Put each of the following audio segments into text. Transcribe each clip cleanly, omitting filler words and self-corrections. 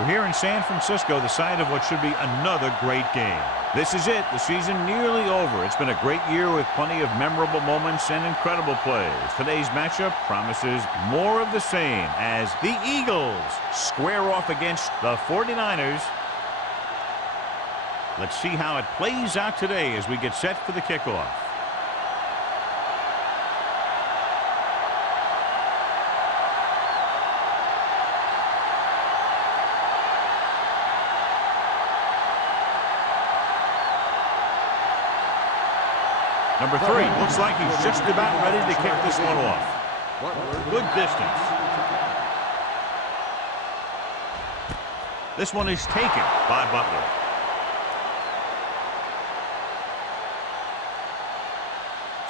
We're here in San Francisco, the site of what should be another great game. This is it. The season nearly over. It's been a great year with plenty of memorable moments and incredible plays. Today's matchup promises more of the same as the Eagles square off against the 49ers. Let's see how it plays out today as we get set for the kickoff. Number 3, looks like he's just about ready to kick this one off. Good distance. This one is taken by Butler.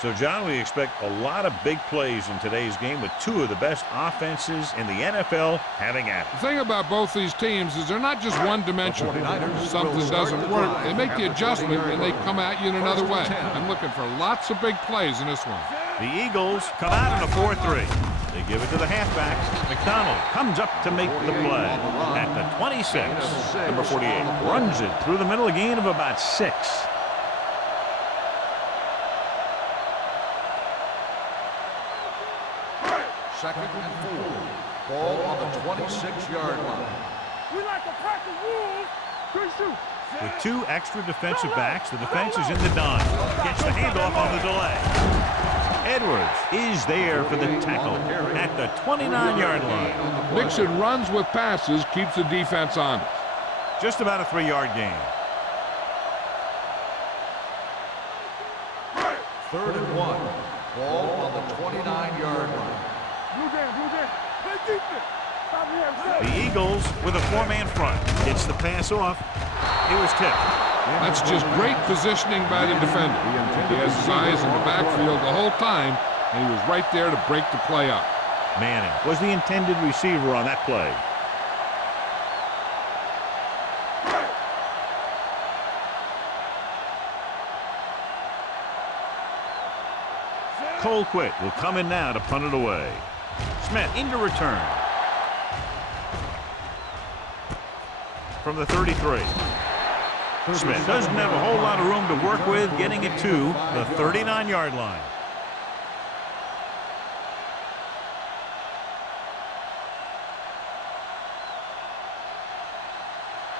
So, John, we expect a lot of big plays in today's game with two of the best offenses in the NFL having at it. The thing about both these teams is they're not just one-dimensional. Something doesn't work, they make the adjustment, and they come at you in another way. I'm looking for lots of big plays in this one. The Eagles come out in a 4-3. They give it to the halfbacks. McDonald comes up to make the play at the 26. Number 48 runs it through the middle, a gain of about 6. Second and 4. Ball on the 26-yard line. We like to practice rules. With 2 extra defensive backs, the defense is in the dime. Gets the handoff on the delay. Edwards is there for the tackle at the 29-yard line. Mixing runs with passes keeps the defense honest. Just about a 3-yard gain. Third and 1. Ball on the 29-yard line. The Eagles with a 4-man front. Gets the pass off. It was tipped. That's just great positioning by the defender. He has his eyes in the backfield the whole time, and he was right there to break the play up. Manning was the intended receiver on that play. Colquitt will come in now to punt it away. Smith into return. From the 33. Smith doesn't have a whole lot of room to work with, getting it to the 39-yard line.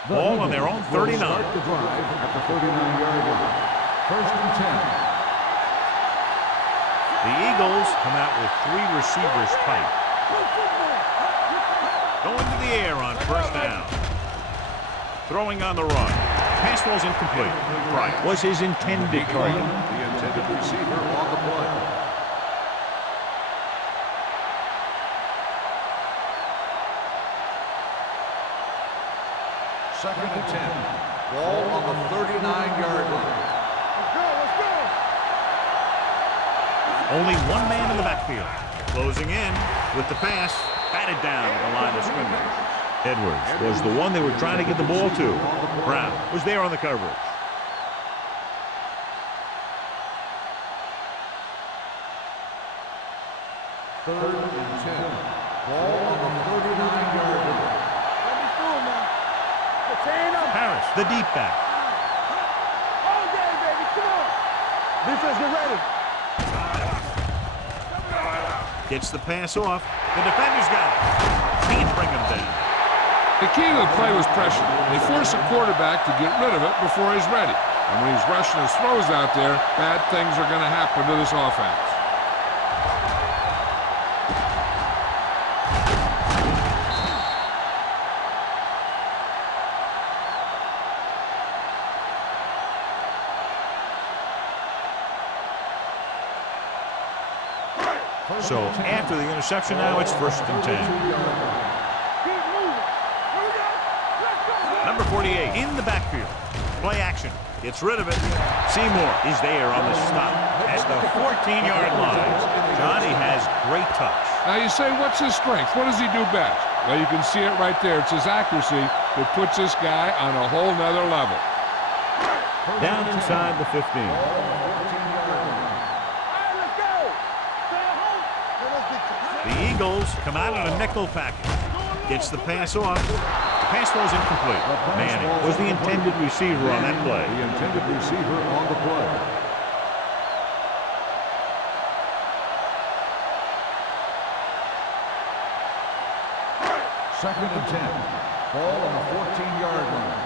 Ball on their own 39. Start the drive at the 39-yard line. First and 10. The Eagles come out with 3 receivers tight. Going to the air on first down. Throwing on the run. Pass ball's incomplete. Bryant was his intended target. The intended receiver on the play. Second and 10. Ball on the 39-yard line. Let's go. Only 1 man in the backfield. Closing in with the pass. Batted down at the line of scrimmage. Edwards was the one they were trying to get the ball to. Brown was there on the coverage. Third and 10. Ball on the 39-yard line. Harris, the deep back. All day, baby. Come on. Defense, get ready. Gets the pass off. The defender's got it. Can't bring him down. The key to the play was pressure. They force a quarterback to get rid of it before he's ready. And when he's rushing his throws out there, bad things are going to happen to this offense. So after the interception now, it's first and 10. Number 48 in the backfield. Play action. Gets rid of it. Seymour is there on the stop at the 14-yard line. Johnny has great touch. Now you say, what's his strength? What does he do best? Well, you can see it right there. It's his accuracy that puts this guy on a whole nother level. Down inside the 15. The Eagles come out in a nickel package. Gets the pass off. pass falls incomplete. Manning was the intended receiver on that play. The intended receiver on the play. Second and 10. Ball on the 14-yard line.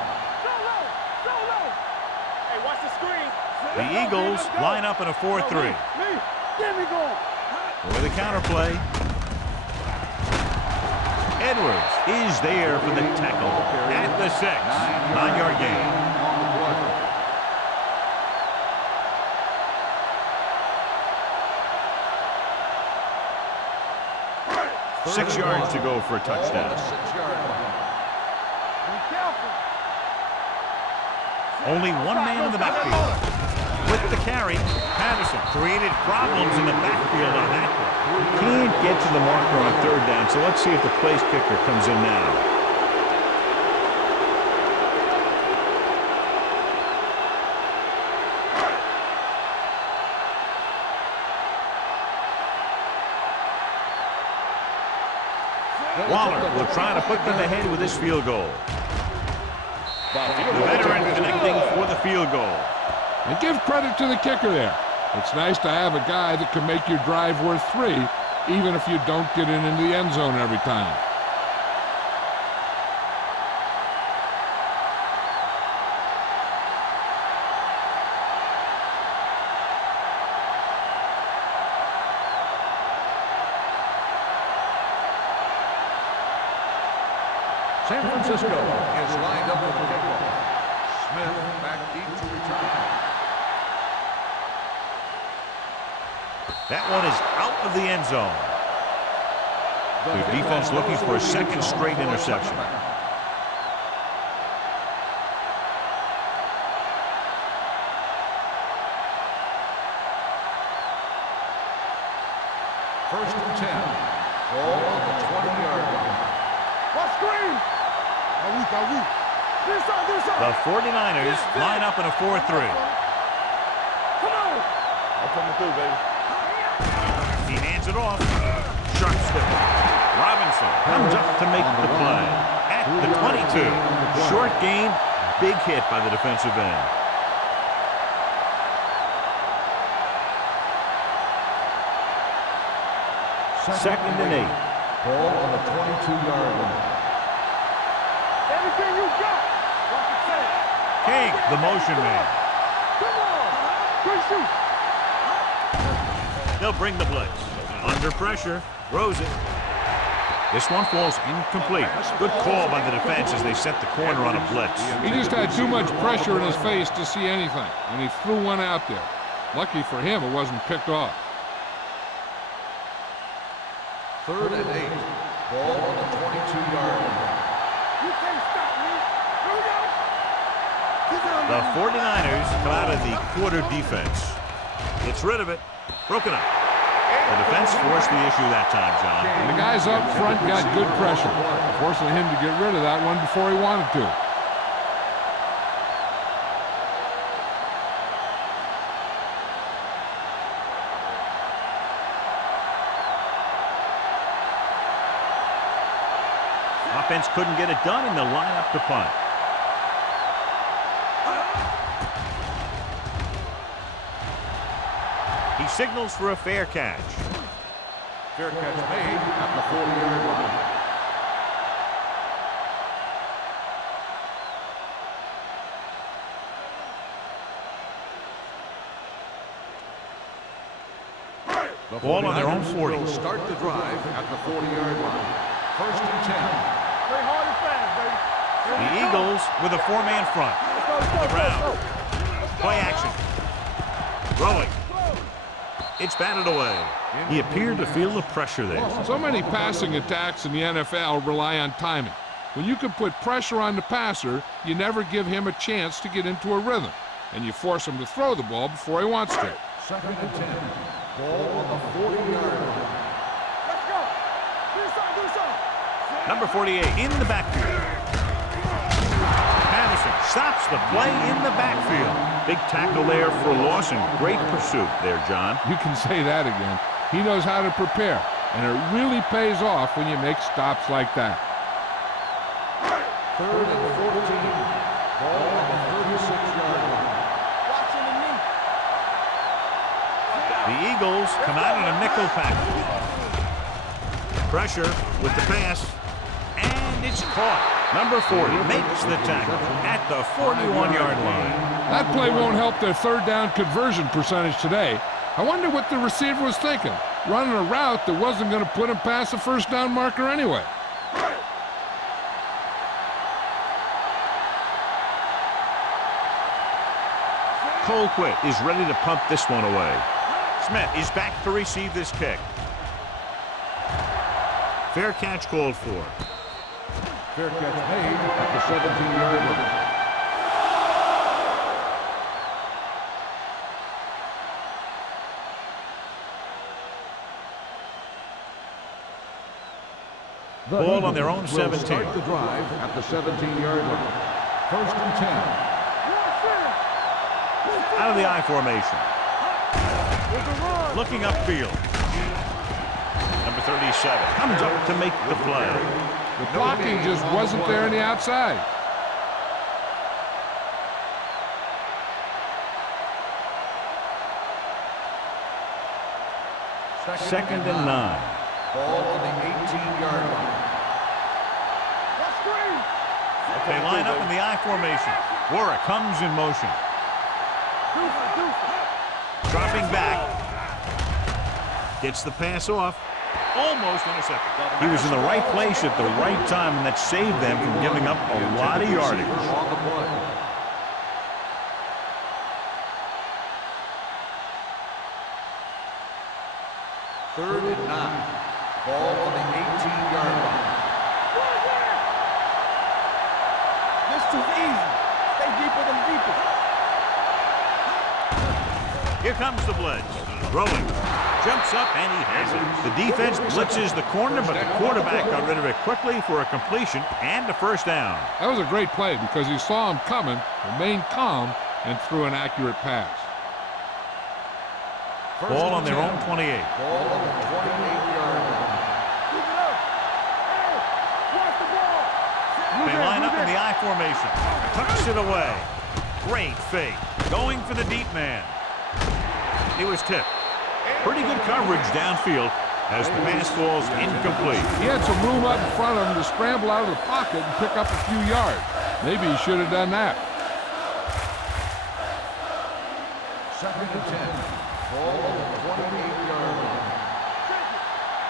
Hey, watch the screen. The Eagles line up in a 4-3. Get me going. With a counterplay. Edwards is there for the tackle at the 6. 9-yard gain. On the play. 6 yards to go for a touchdown. 6-yard line. Be careful. Only one man in the backfield. With the carry, Patterson created problems in the backfield on that one. Can't get to the marker on 3rd down, so let's see if the place kicker comes in now. Waller will try to put them ahead with this field goal. The veteran connecting for the field goal. And give credit to the kicker there. It's nice to have a guy that can make your drive worth 3, even if you don't get it into the end zone every time. San Francisco is lined up with the kickoff. Smith back deep to return. That one is out of the end zone. The defense looking for a second straight interception. First and 10. Ball on the 20-yard line. What screen? The 49ers line up in a 4-3. Come on. I'm coming through, baby. He hands it off. Sharp step. Robinson comes up to make the play. At the 22. Short gain, big hit by the defensive end. Second and 8. Ball on the 22-yard line. Everything you got. Watch it say. King, the motion man. Come on. Good shoot. They'll bring the blitz. Under pressure, throws it. This one falls incomplete. Good call by the defense as they set the corner on a blitz. He just had too much pressure in his face to see anything, and he threw one out there. Lucky for him, it wasn't picked off. Third and 8. Ball on the 22-yard line. You can't stop me. Here we go. The 49ers come out of the quarter defense. Gets rid of it. Broken up. The defense forced the issue that time, John. And the guys up front got good pressure, forcing him to get rid of that one before he wanted to. Offense couldn't get it done, and they'll line up to punt. He signals for a fair catch. Fair catch made at the 40-yard line. The Ball on their own 40. will start the drive at the 40-yard line. First and 10. Play hard and fast, baby. The Eagles with a 4-man front. Around. Play action. Throwing. It's batted away. He appeared to feel the pressure there. So many passing attacks in the NFL rely on timing. When you can put pressure on the passer, you never give him a chance to get into a rhythm, and you force him to throw the ball before he wants to. Second and 10. Ball on the 40-yard line. Let's go. Do something. Number 48 in the backfield. Patterson stops the play in the backfield. Big tackle there for a loss and great pursuit there, John. You can say that again. He knows how to prepare, and it really pays off when you make stops like that. Third and 14. Ball on the 36-yard line. Watching the knee. The Eagles come out in a nickel package. Pressure with the pass. And it's caught. Number 40 makes the tackle at the 41-yard line. That play won't help their third down conversion percentage today. I wonder what the receiver was thinking, running a route that wasn't going to put him past the first down marker anyway. Colquitt is ready to punt this one away. Smith is back to receive this kick. Fair catch called for. Fair catch made at the 17-yard line. Ball on their own 17. Start the drive at the 17-yard line. First and 10. Out of the I formation. Looking upfield. Number 37 comes up to make the play. The blocking just wasn't there on the outside. Second and 9. Ball on the 18-yard line. They line up in the I formation. Warwick comes in motion. Dropping back. Gets the pass off. Almost intercepted. He was in the right place at the right time, and that saved them from giving up a lot of yardage. On the play. Third and 9. Ball on the 18-yard line. This too easy. Stay deeper than deeper. Here comes the blitz. Throwing. Jumps up, and he has it. The defense blitzes the corner, but the quarterback got rid of it quickly for a completion and a first down. That was a great play because he saw him coming, remained calm, and threw an accurate pass. Ball on their own 28. Ball on the 28-yard line. They line up in the I formation. Tucks it away. Great fake. Going for the deep man. He was tipped. Pretty good coverage downfield as the pass falls incomplete. He had some room up in front of him to scramble out of the pocket and pick up a few yards. Maybe he should have done that. Second and 10. Ball on the 28-yard line.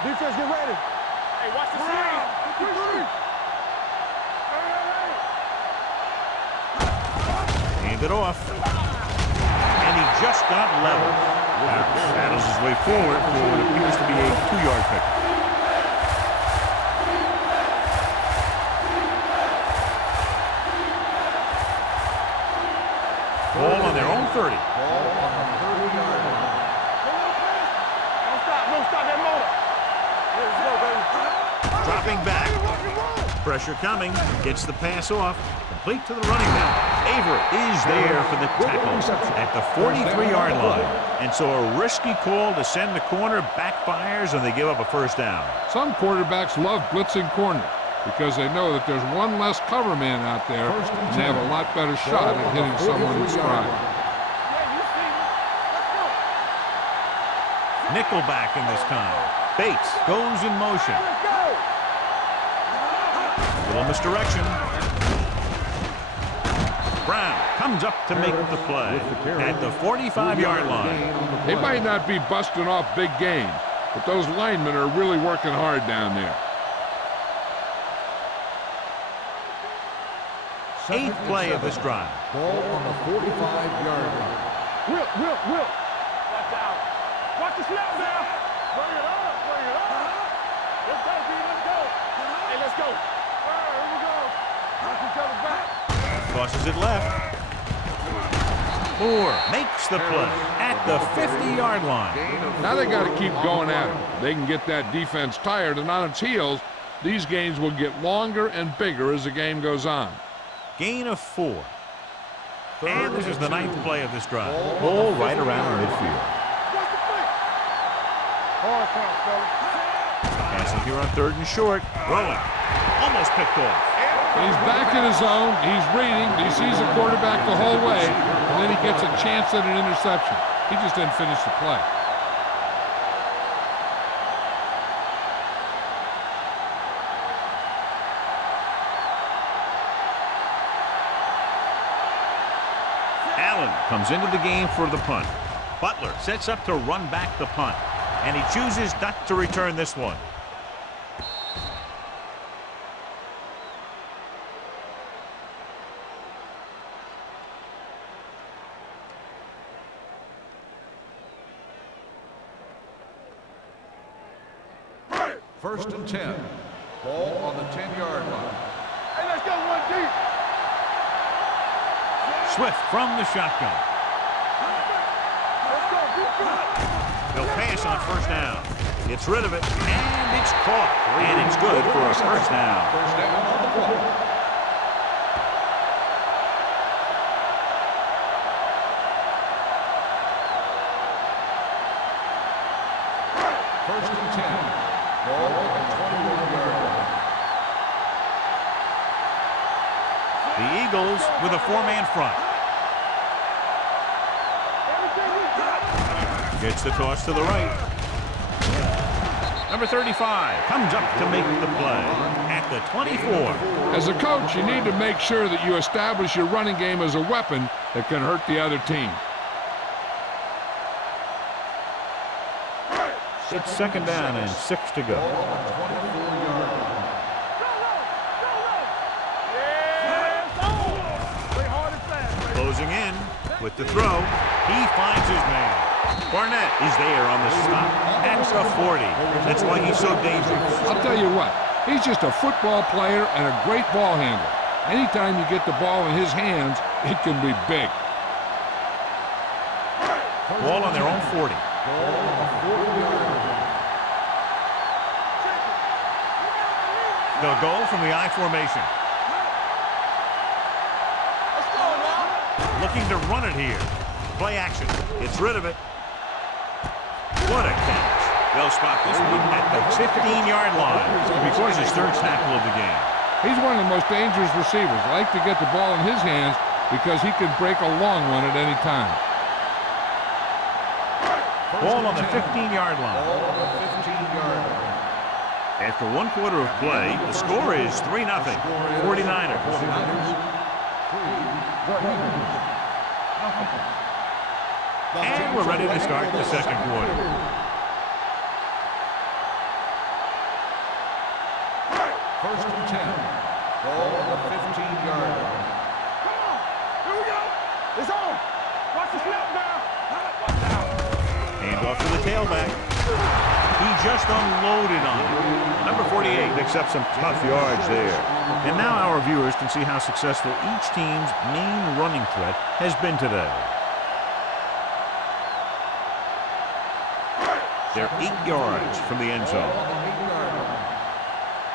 Defense, get ready. Hey, watch the screen. Hand it off. And he just got leveled. Battles his way forward for what appears to be a 2-yard pick. Ball on their own 30. Ball on the 30-yard line. Don't stop that motor. Let's go, baby. Dropping back. Pressure coming. Gets the pass off. Complete to the running back. Averett is there for the tackle at the 43-yard line. And so a risky call to send the corner backfires, and they give up a first down. Some quarterbacks love blitzing corners because they know that there's one less cover man out there and they have a lot better shot at hitting someone in stride. Nickelback in this time. Bates goes in motion. Little misdirection. Brown comes up to make the play at the 45-yard line. They might not be busting off big games, but those linemen are really working hard down there. Eighth play of this drive. Ball on the 45-yard line. Whip. Watch out. Watch the snap now. Bring it up. Let's go, D. Let's go. Hey, let's go. All right, here we go. Watch each other back. Tosses it left. Moore makes the play at the 50-yard line. Now they got to keep going at it. They can get that defense tired and on its heels. These gains will get longer and bigger as the game goes on. Gain of 4. And this is the 9th play of this drive. Ball right around midfield. Hard count, fellas. Passing here on 3rd and short. Rolling. Almost picked off. He's back in his zone. He's reading. He sees the quarterback the whole way, and then he gets a chance at an interception. He just didn't finish the play. Allen comes into the game for the punt. Butler sets up to run back the punt, and he chooses not to return this one. First and 10. Ball on the 10-yard line. Hey, let's go one deep. Swift from the shotgun. Let's go, deep. They'll pass on first down. Gets rid of it, and it's caught. And it's good for a first down. First down on the play. First and 10. Ball on the 21-yard line. The Eagles with a four-man front. Gets the toss to the right. Number 35 comes up to make the play at the 24. As a coach, you need to make sure that you establish your running game as a weapon that can hurt the other team. It's second down and 6 to go. Closing in with the throw. He finds his man. Barnett is there on the stop at the 40. That's why he's so dangerous. I'll tell you what, he's just a football player and a great ball handler. Anytime you get the ball in his hands, it can be big. Ball on their own 40. They'll go from the I formation. Looking to run it here. Play action. Gets rid of it. What a catch. They'll spot this one at the 15-yard line. Records his third tackle of the game. He's one of the most dangerous receivers. I like to get the ball in his hands because he can break a long one at any time. Ball on the 15-yard line. After one quarter of play, the score is 3-0. 49ers. And we're ready to start the second quarter. First and 10. Ball on the 15-yard line. Come on. Here we go. It's on. Watch the snap now. Watch out. Hand off to the tailback. He just unloaded on him. Number 48 picks up some tough yards there. And now our viewers can see how successful each team's main running threat has been today. They're 8 yards from the end zone.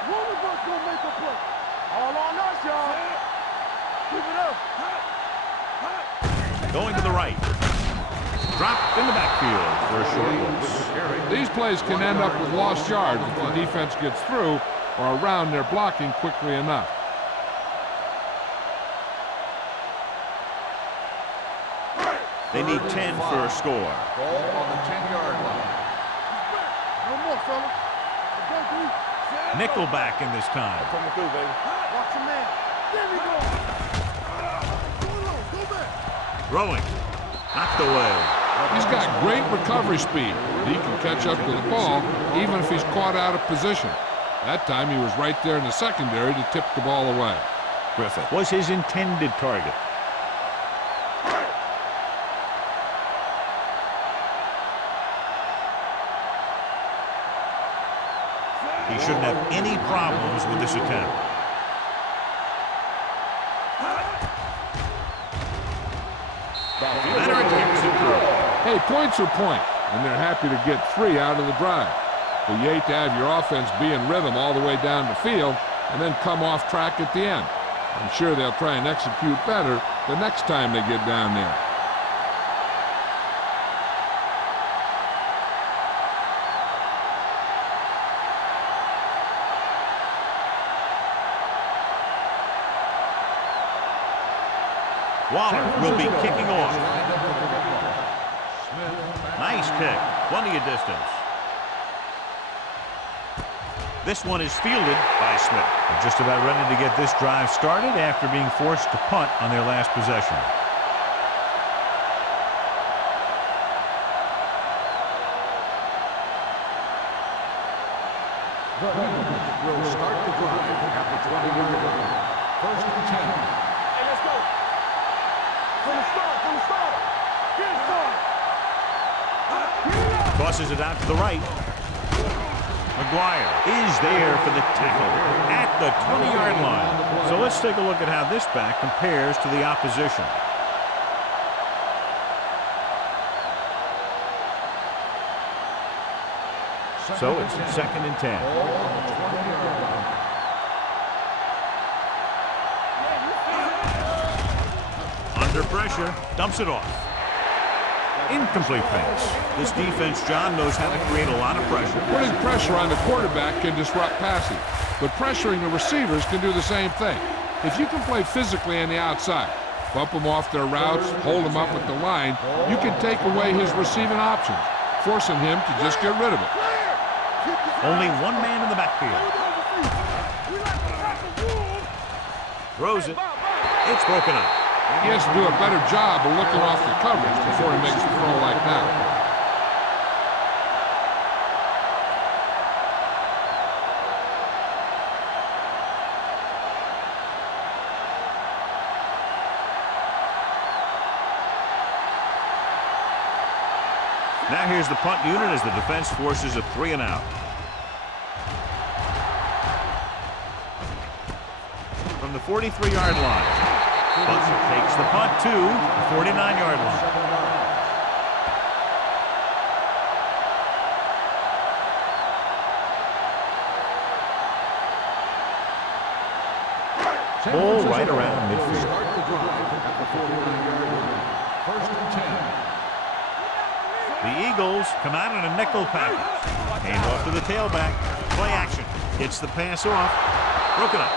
One of us gonna make a play. All on us, y'all. Keep it up. Going to the right. Dropped in the backfield for a short loss. These plays can end up with lost yards if the defense gets through or around their blocking quickly enough. They need 10 for a score. Ball on the 10-yard line. No more, fellas. Let's go, dude. Nickelback in this time. Coming through, baby. Watch your man. There we go. Go back. Throwing. Knocked away. He's got great recovery speed. He can catch up to the ball even if he's caught out of position. That time he was right there in the secondary to tip the ball away. Griffith was his intended target. He shouldn't have any problems with this attempt. Leonard gets it through. Hey, points are points, and they're happy to get 3 out of the drive. But you hate to have your offense be in rhythm all the way down the field and then come off track at the end. I'm sure they'll try and execute better the next time they get down there. Waller will be kicking off. Lined up for the kickoff. Smith back. Nice kick. Plenty of distance. This one is fielded by Smith. They're just about ready to get this drive started after being forced to punt on their last possession. The Eagles will start the drive at the 20-yard line. First and 10. Hey, let's go. From the start, from the start. Get it started. Get it up. Tosses it out to the right. McGuire is there for the tackle at the 20-yard line. So let's take a look at how this back compares to the opposition. So it's second and 10. Ball on the 20-yard line. Under pressure, dumps it off. Incomplete pass. This defense, John, knows how to create a lot of pressure. Putting pressure on the quarterback can disrupt passing, but pressuring the receivers can do the same thing. If you can play physically on the outside, bump them off their routes, hold them up at the line, you can take away his receiving options, forcing him to just get rid of it. Only one man in the backfield. Throws it. It's broken up. He has to do a better job of looking off the coverage before he makes a throw like that. Now here's the punt unit as the defense forces a 3 and out. From the 43-yard line. Butler takes the punt to the 49-yard line. Ball right around midfield. Start the drive at the 49-yard line. First and 10. The Eagles come out in a nickel package. Hand off to the tailback. Play action. Gets the pass off. Broken up.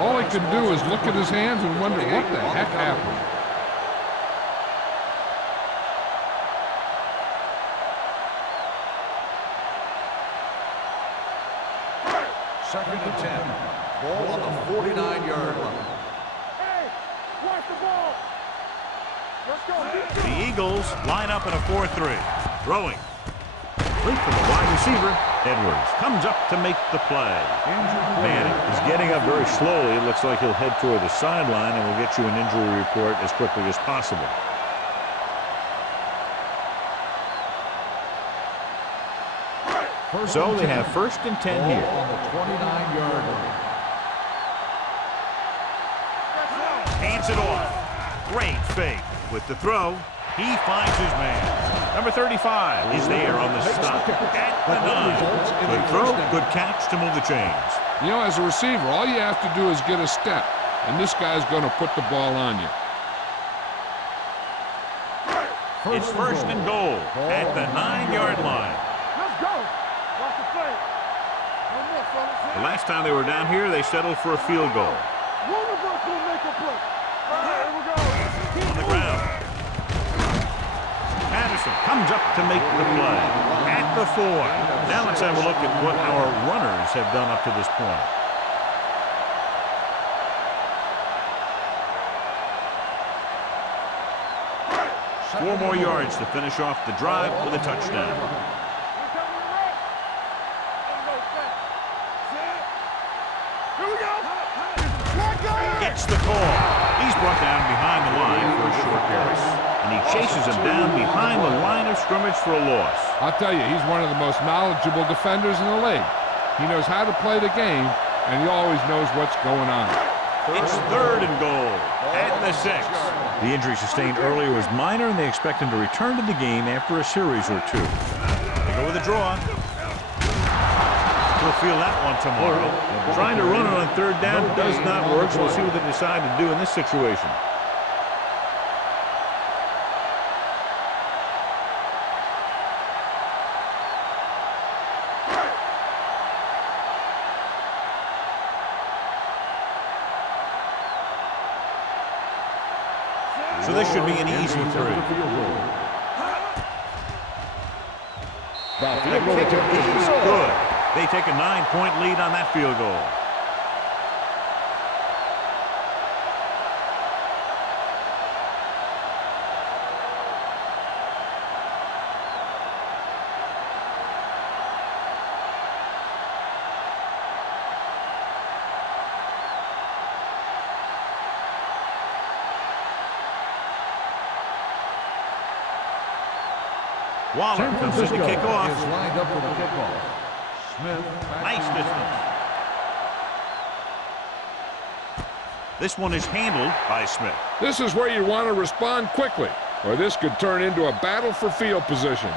All he can do is look at his hands and wonder what the heck happened. Second and 10. Ball on the 49-yard line. Hey, watch the ball. Let's go. The Eagles line up in a 4-3. Throwing. Complete from the wide receiver. Edwards comes up to make the play. Manning is getting up very slowly. It looks like he'll head toward the sideline, and we'll get you an injury report as quickly as possible. So they have first and 10 here. Ball on the 29-yard line. Hands it off. Great fake. With the throw, he finds his man. Number 35 is there on the stop at the 9. Good throw, good catch to move the chains. You know, as a receiver, all you have to do is get a step, and this guy's going to put the ball on you. It's first and goal at the 9-yard line. Let's go. Watch the play. No more, fellas. The last time they were down here, they settled for a field goal. One of us will make a play. All right, here we go. On the ground. Patterson comes up to make the play at the 4. Now let's have a look at what our runners have done up to this point. Four more yards to finish off the drive with a touchdown. Gets the call. He's brought down behind the line for a short pass. And he chases him down behind the line of scrimmage for a loss. I'll tell you, he's one of the most knowledgeable defenders in the league. He knows how to play the game, and he always knows what's going on. It's third and goal at the 6. The injury sustained earlier was minor, and they expect him to return to the game after a series or 2. They go with a draw. We'll feel that one tomorrow. Trying to run it on third down does not work, so we'll see what they decide to do in this situation. So this should be an easy three. The The field kick goal attempt is good. They take a 9-point lead on that field goal. Waller comes in to kick off. Is lined up for the kickoff. Smith. Nice distance. This one is handled by Smith. This is where you want to respond quickly, or this could turn into a battle for field position.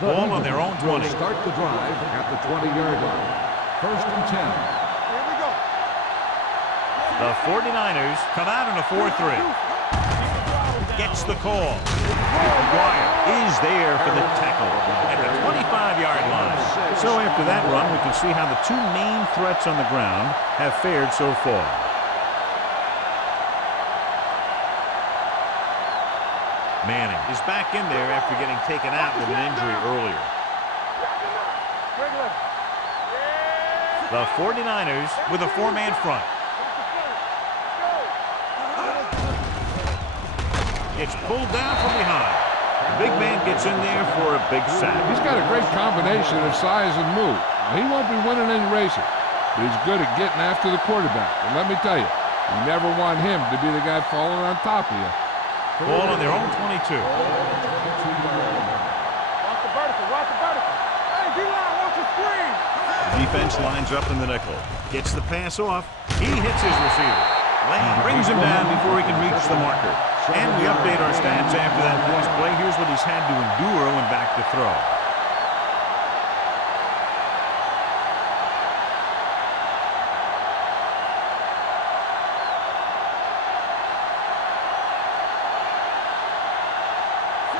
Ball on their own 20. Start the drive at the 20-yard line. 1st and 10. Here we go. The 49ers come out in a 4-3. Gets the call. McGuire is there for the tackle at the 25-yard line. So after that run, we can see how the two main threats on the ground have fared so far. Manning is back in there after getting taken out with an injury earlier. The 49ers with a 4-man front. It's pulled down from behind. The big man gets in there for a big sack. He's got a great combination of size and move. Now, he won't be winning any races, but he's good at getting after the quarterback. And let me tell you, you never want him to be the guy falling on top of you. Ball on their own 22. Watch the vertical. Watch the vertical. Hey, D-line, watch the screen. The defense lines up in the nickel. Gets the pass off. He hits his receiver. Lane brings him down before he can reach the marker. And we update our stats after that last play. Here's what he's had to endure when back to throw.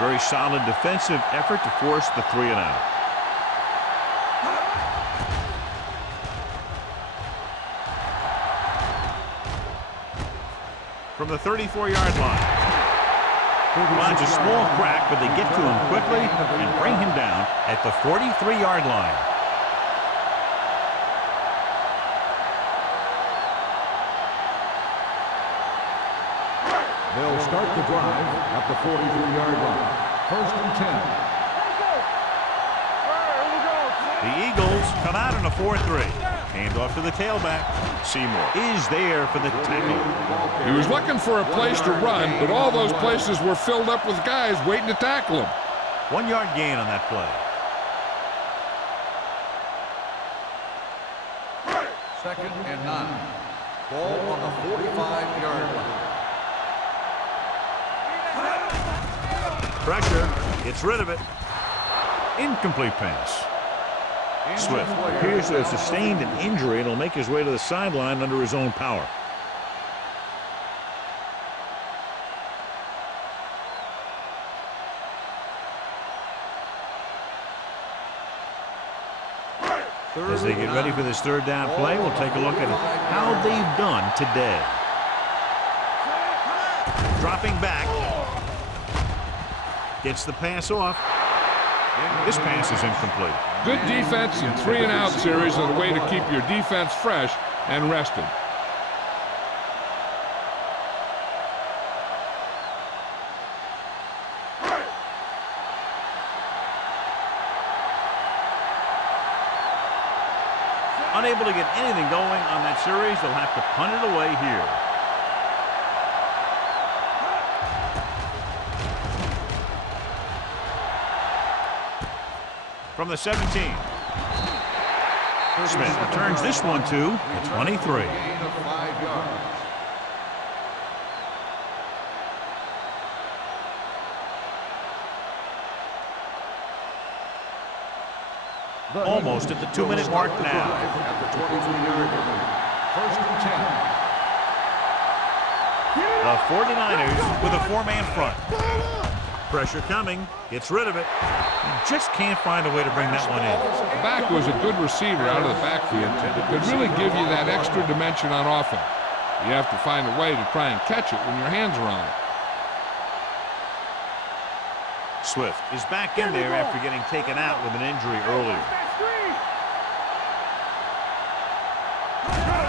Very solid defensive effort to force the 3-and-out. From the 34-yard line. Finds a small crack, but they get to him quickly and bring him down at the 43-yard line. They'll start the drive at the 43-yard line. 1st and 10. The Eagles come out in a 4-3. Hand off to the tailback. Seymour is there for the tackle. He was looking for a place to run, but all those places were filled up with guys waiting to tackle him. 1-yard gain on that play. 2nd and 9. Ball on the 45-yard line. Pressure. Gets rid of it. Incomplete pass. Swift appears to have sustained an injury and will make his way to the sideline under his own power. As they get ready for this 3rd down play, we'll take a look at how they've done today. Dropping back. Gets the pass off. This pass is incomplete. Good defense and 3-and-out series are the way to keep your defense fresh and rested. Unable to get anything going on that series, they'll have to punt it away here. From the 17. Smith returns this one to the 23. Gain of 5 yards. Almost at the 2-minute mark now. At the 23-yard line. 1st and 10. The 49ers with a 4-man front. Pressure coming. Gets rid of it. He just can't find a way to bring that one in. The back was a good receiver out of the backfield. It could really give you that extra dimension on offense. You have to find a way to try and catch it when your hands are on it. Swift is back in there after getting taken out with an injury earlier.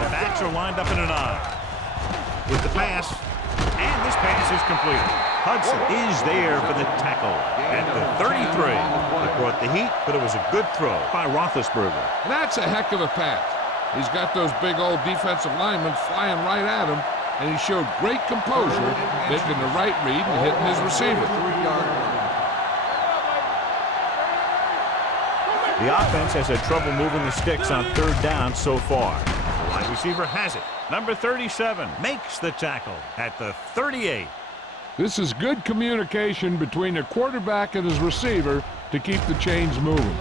The backs are lined up in an eye. With the pass, and this pass is completed. Hudson is there for the tackle at the 33. It brought the heat, but it was a good throw by Roethlisberger. And that's a heck of a pass. He's got those big old defensive linemen flying right at him, and he showed great composure, making the right read and hitting his receiver. The offense has had trouble moving the sticks on third down so far. The wide receiver has it. Number 37 makes the tackle at the 38. This is good communication between the quarterback and his receiver to keep the chains moving.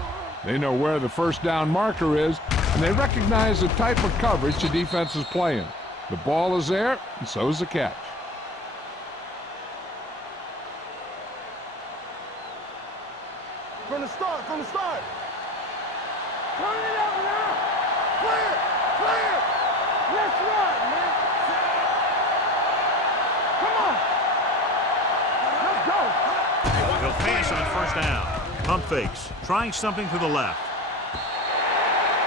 They know where the first down marker is, and they recognize the type of coverage the defense is playing. The ball is there, and so is the catch. From the start. Turn it up now. Clear. Let's run, man. Come on. Let's go. He'll pass on first down. Pump fakes, trying something to the left.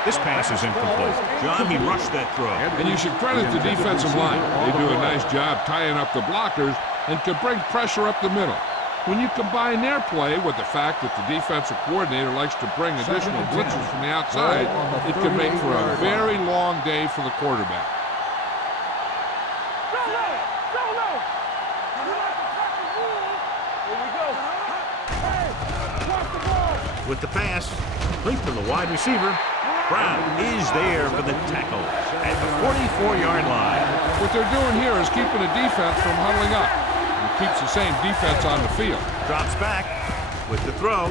This pass is incomplete. John, he rushed that throw. And you should credit the defensive line. They do a nice job tying up the blockers and can bring pressure up the middle. When you combine their play with the fact that the defensive coordinator likes to bring additional blitzes from the outside, it can make for a very long day for the quarterback. Go low. Here we go. Hey, watch the ball. With the pass, complete to the wide receiver. Brown is there for the tackle at the 44-yard line. What they're doing here is keeping the defense from huddling up. It keeps the same defense on the field. Drops back with the throw.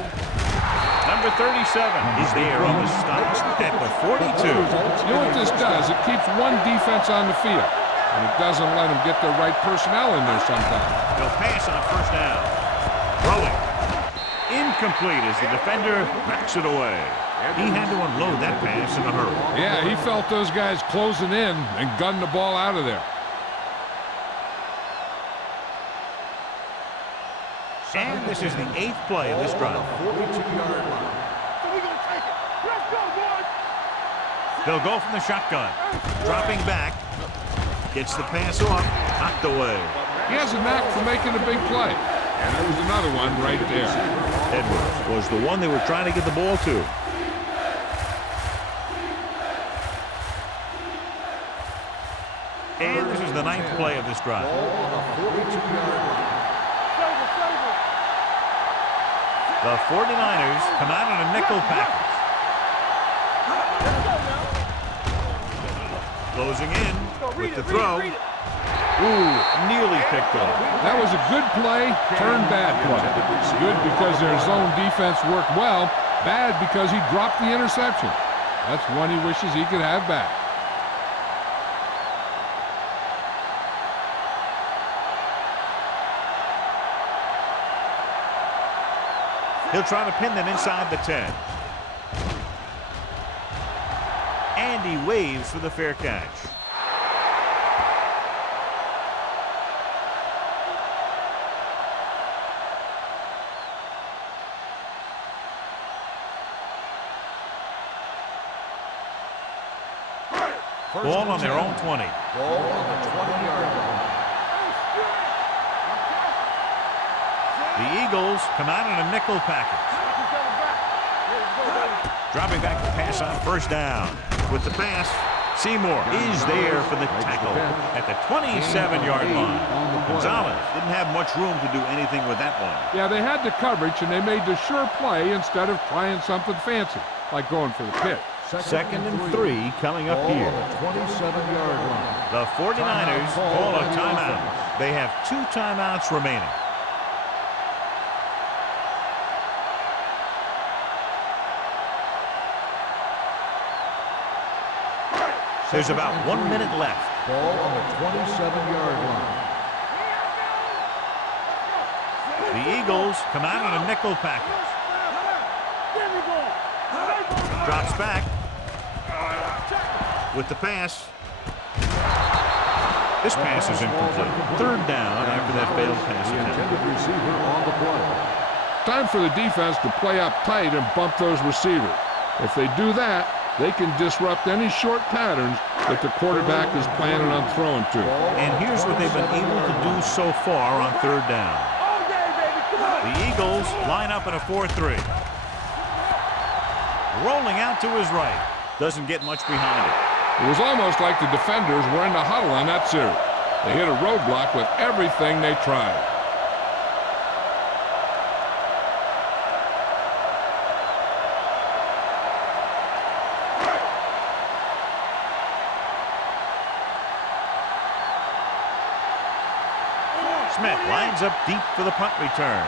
Number 37 is there on the stop at the 42. You know what this does? It keeps one defense on the field, and it doesn't let them get the right personnel in there sometimes. They'll pass on first down. Throwing. Incomplete as the defender backs it away. He had to unload that pass in a hurry. Yeah, he felt those guys closing in and gunned the ball out of there. And this is the 8th play of this drive. 42-yard line. So we gonna take it. Let's go, boys. They'll go from the shotgun. Dropping back. Gets the pass off. Knocked away. He has a knack for making a big play. And there was another one right there. Edwards was the one they were trying to get the ball to. And this is the 9th play of this drive. Ball on the 42-yard line. The 49ers come out on a nickel package. Closing in with the throw. Ooh, nearly picked off. That was a good play, turned bad play. It's good because their zone defense worked well, bad because he dropped the interception. That's one he wishes he could have back. He'll try to pin them inside the 10. And he waves for the fair catch. Ball on their own 20. Ball on the 20-yard line. The Eagles come out in a nickel package. Dropping back to pass on first down. With the pass, Seymour is there for the tackle at the 27-yard line. Gonzalez didn't have much room to do anything with that one. Yeah, they had the coverage, and they made the sure play instead of trying something fancy, like going for the pitch. Second and 3 coming up here. Ball on the 27-yard line. The 49ers call a timeout. They have 2 timeouts remaining. There's about 1 minute left. Ball on the 27-yard line. The Eagles come out in a nickel package. Drops back with the pass. This pass is incomplete. Third down after that failed pass attempt. Receiver on the play. Time for the defense to play up tight and bump those receivers. If they do that, they can disrupt any short patterns that the quarterback is planning on throwing to. And here's what they've been able to do so far on third down. The Eagles line up in a 4-3. Rolling out to his right. Doesn't get much behind it. It was almost like the defenders were in the huddle on that series. They hit a roadblock with everything they tried. Smith lines up deep for the punt return.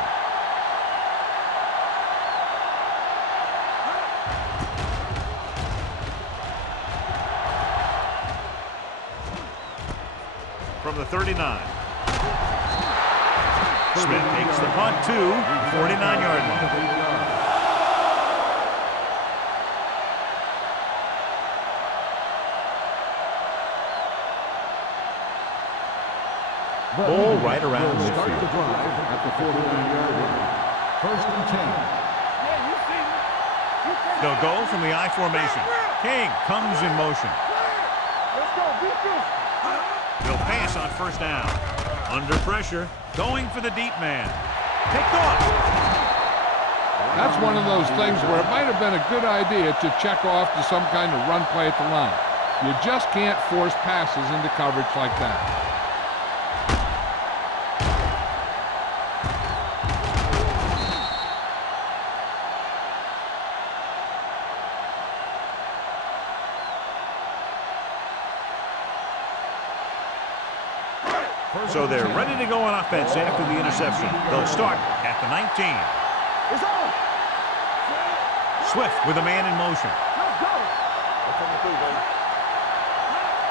From the 39. Smith takes the punt to the 49-yard line. Ball right around midfield. At the 49-yard line. First and 10. They'll go from the I formation. King comes in motion. Let's go, beat this. They'll pass on first down. Under pressure, going for the deep man. Picked off. That's one of those things where it might have been a good idea to check off to some kind of run play at the line. You just can't force passes into coverage like that. So they're ready to go on offense after the interception. They'll start at the 19. It's on. Swift with a man in motion. Let's go. They're coming through, baby.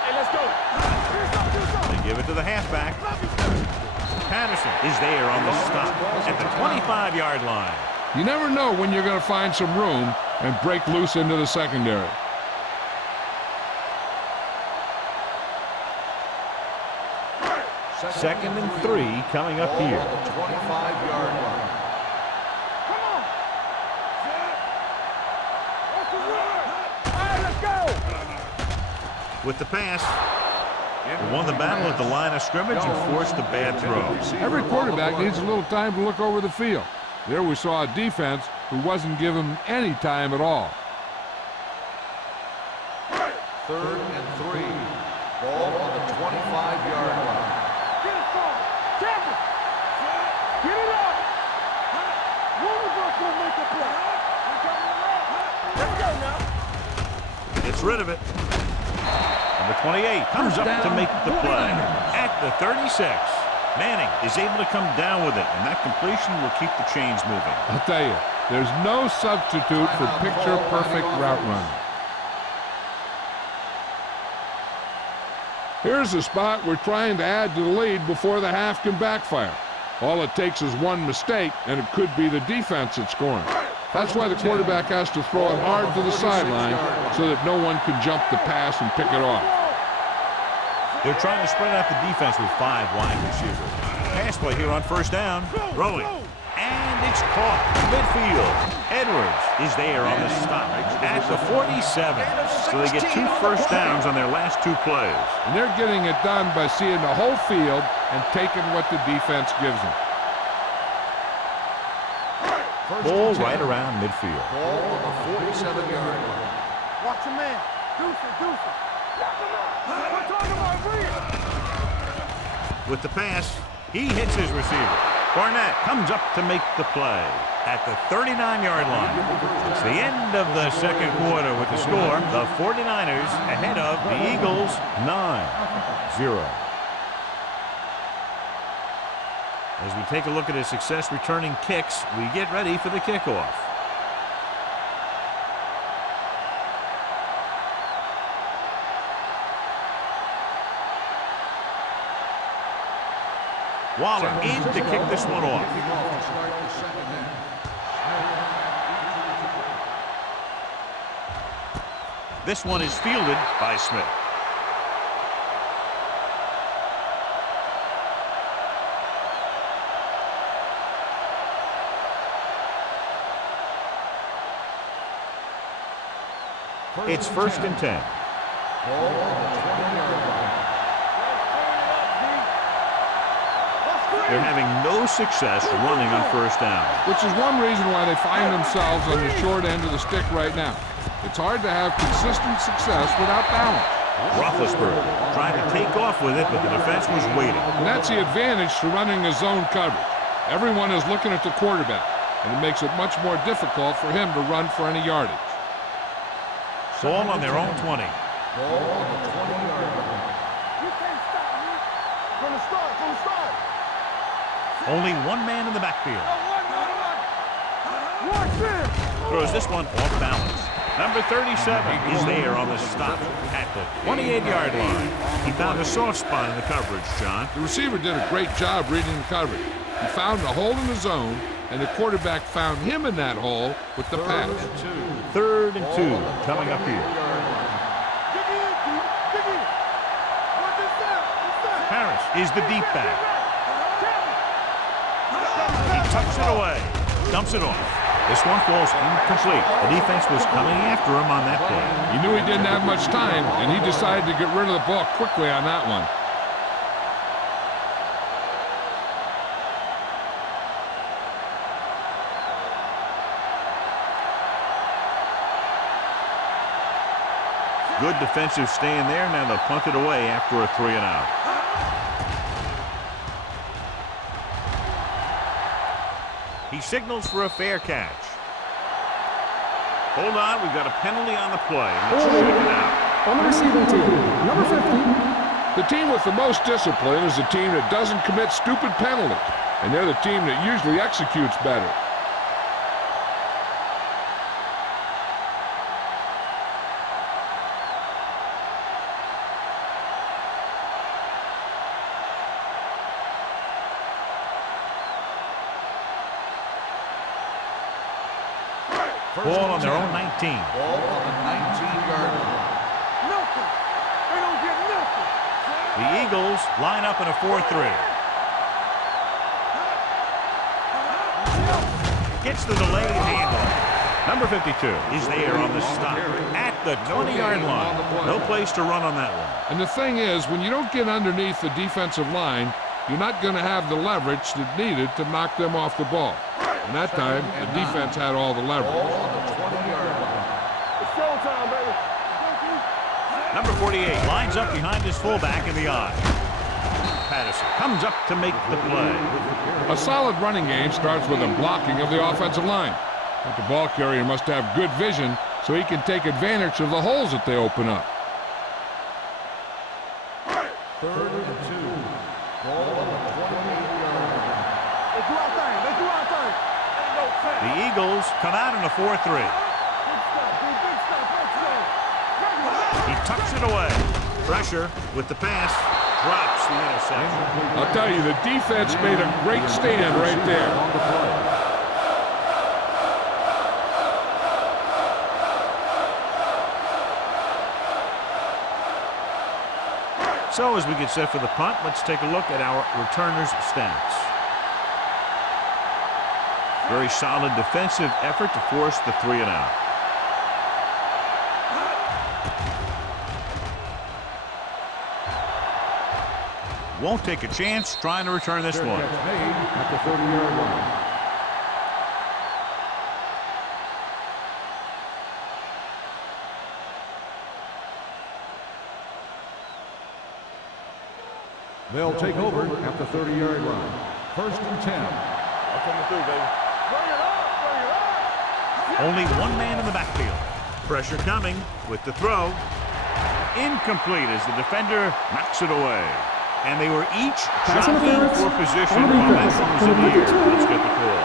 Hey, let's go. They give it to the halfback. Patterson is there on the stop at the 25-yard line. You never know when you're going to find some room and break loose into the secondary. Second and 3 coming up here. 25-yard line. Come on. What's the word? All right, let's go. With the pass, they won the battle at the line of scrimmage and forced a bad throw. Every quarterback needs a little time to look over the field. There we saw a defense who wasn't given any time at all. Third and 3. Ball on the 25-yard line. Get it started. Champion. Get it up. One of us will make the play. Let's go now. Gets rid of it. Number 28 comes up to make the play at the 36. Manning is able to come down with it, and that completion will keep the chains moving. I'll tell you, there's no substitute for picture-perfect route running. Here's a spot we're trying to add to the lead before the half can backfire. All it takes is one mistake, and it could be the defense that's scoring. That's why the quarterback has to throw it hard to the sideline so that no one can jump the pass and pick it off. They're trying to spread out the defense with 5 wide receivers. Pass play here on first down. Throwing. And it's caught. Midfield. Edwards is there on the stop at the 47. So they get 2 first downs on their last 2 plays. And they're getting it done by seeing the whole field and taking what the defense gives them. Ball right around midfield. Ball on the 47-yard line. Watch your man. Deuce it. We're talking about real. With the pass, he hits his receiver. Barnett comes up to make the play at the 39-yard line. It's the end of the second quarter with the score. The 49ers ahead of the Eagles 9-0. As we take a look at his success returning kicks, we get ready for the kickoff. Waller in to kick this one off. Kicking off to start the second half. This one is fielded by Smith. It's 1st and 10. They're having no success running on 1st down. Which is one reason why they find themselves on the short end of the stick right now. It's hard to have consistent success without balance. Roethlisberger tried to take off with it, but the defense was waiting. And that's the advantage to running a zone coverage. Everyone is looking at the quarterback, and it makes it much more difficult for him to run for any yardage. Ball on their own 20. Ball on the 20-yard line. You can't stop me. From the start, from the start. Only one man in the backfield. Watch this. Throws this one off balance. Number 37 is there on the stop at the 28-yard line. He found a soft spot in the coverage, John. The receiver did a great job reading the coverage. He found the hole in the zone, and the quarterback found him in that hole with the pass. 3rd and 2 coming up here. Dig in, dig in. What this that? What's that? Harris is the deep back. He tucks it away, dumps it off. This one falls incomplete. The defense was coming after him on that play. He knew he didn't have much time, and he decided to get rid of the ball quickly on that one. Good defensive stand there. Now they'll punt it away after a 3 and out. He signals for a fair catch. Hold on, we've got a penalty on the play. Let's check it out. On the receiving team, number 50. The team with the most discipline is the team that doesn't commit stupid penalties, and they're the team that usually executes better. Ball on their own 19. Ball on the 19-yard line. Nothing. They don't get nothing. The Eagles line up in a 4-3. Gets the delayed handoff. Number 52 is there on the stop at the 20-yard line. No place to run on that one. And the thing is, when you don't get underneath the defensive line, you're not going to have the leverage that's needed to knock them off the ball. And that time, the defense had all the leverage. Ball on the 20-yard line. It's showtime, baby. Number 48 lines up behind his fullback in the eye. Patterson comes up to make the play. A solid running game starts with a blocking of the offensive line. But the ball carrier must have good vision so he can take advantage of the holes that they open up. 3rd and 2. Ball on the 28-yard line. Let's do our thing. Let's do our thing. Ain't no sense. The Eagles come out in a 4-3. Big stop, big stop. Let's go. He tucks it away. Pressure with the pass. Drops the interception. I'll tell you, the defense made a great stand right there. So as we get set for the punt, let's take a look at our returners' stats. Very solid defensive effort to force the 3 and out. Won't take a chance trying to return this one. Made at the 30-yard line. They'll take over at the 30-yard line. 1st and 10. I'm coming through, baby. Bring it up, bring it up. Only one man in the backfield. Pressure coming with the throw. Incomplete as the defender knocks it away. And they were each jockeying for position while that one was in the air. Let's get the call.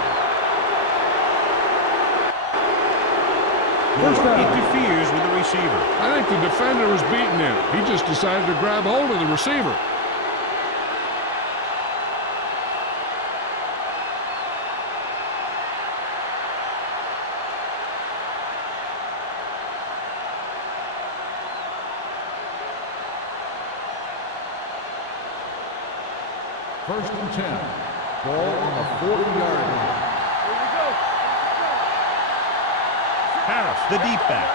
Moore interferes with the receiver. I think the defender was beating him. He just decided to grab hold of the receiver. First and 10. Ball on the 40-yard line. Here we go. Harris, the deep back.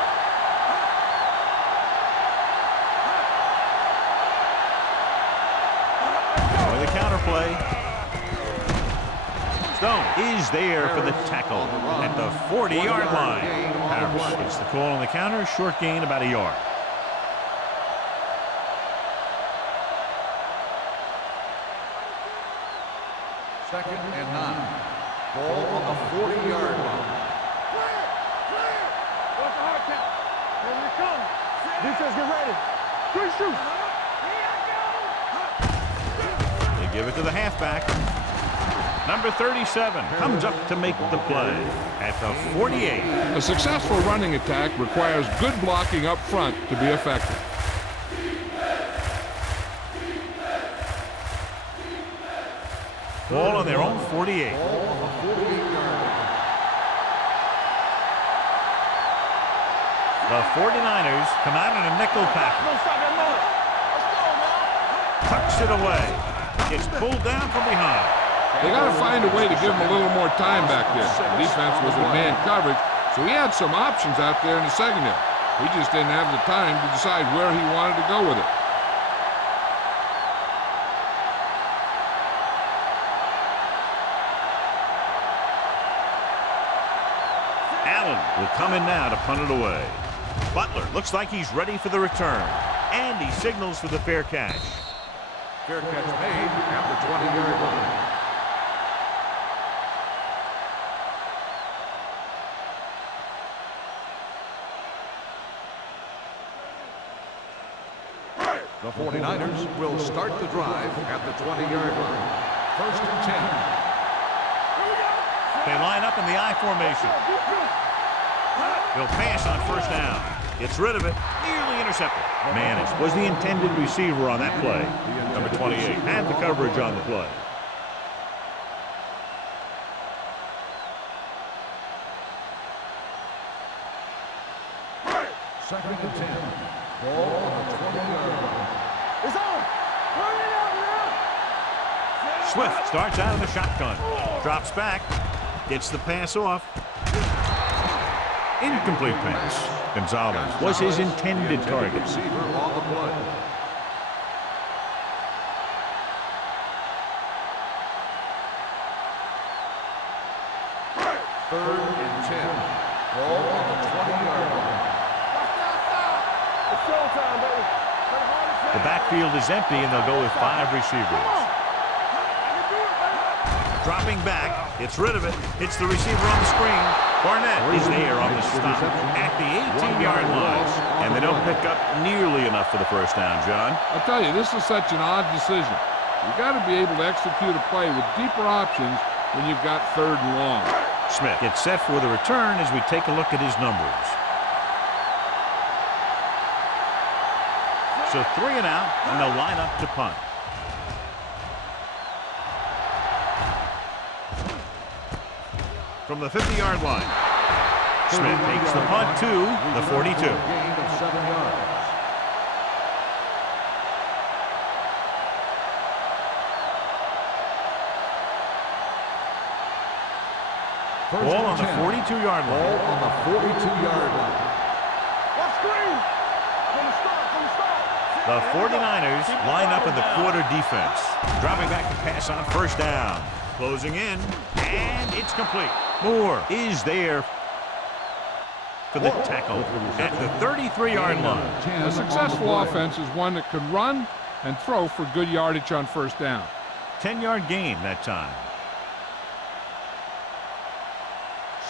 With a counter play. Stone is there for the tackle at the 40-yard line. Harris gets the call on the counter. Short gain, about a yard. Second and 9. Ball on the 40-yard line. What's the hard count? Here we come. Defense, get ready. 3 shoots. They give it to the halfback. Number 37 comes up to make the play at the 48. A successful running attack requires good blocking up front to be effective. Ball on their own 48. Ball on the 48-yard line. The 49ers come out in a nickel package. Don't stop that motor. Let's go, man. Tucks it away. Gets pulled down from behind. They got to find a way to give him a little more time back there. The defense was in man coverage, so he had some options out there in the secondary. He just didn't have the time to decide where he wanted to go with it. Allen will come in now to punt it away. Butler looks like he's ready for the return. And he signals for the fair catch. Fair catch made at the 20-yard line. The 49ers will start the drive at the 20-yard line. First and 10. They line up in the I formation. He'll pass on first down. Gets rid of it. Nearly intercepted. Managed. Was the intended receiver on that play. Number 28 had the coverage on the play. Second and 10. Ball on the 20-yard line. It's on. Hurry it up now. Swift starts out of the shotgun. Drops back. Gets the pass off. Incomplete pass. Gonzalez was his intended target. Receiver on the play. Third and 10. Ball on the 20-yard line. It's showtime, baby. The backfield is empty, and they'll go with 5 receivers. Dropping back, gets rid of it, hits the receiver on the screen. Barnett is there on the stop at the 18-yard line, and they don't pick up nearly enough for the first down, John. I'll tell you, this is such an odd decision. You've got to be able to execute a play with deeper options when you've got third and long. Smith gets set for the return as we take a look at his numbers. So 3 and out, and they'll line up to punt. From the 50-yard line, Smith takes the punt to the 42. Gain of 7 yards. Ball on the 42-yard line. Ball on the 42-yard line. Let's screen. From the start. The 49ers line up in the quarter defense. Dropping back to pass on first down. Closing in, and it's complete. Moore is there for the tackle at the 33-yard line. A successful offense is one that can run and throw for good yardage on first down. 10-yard gain that time.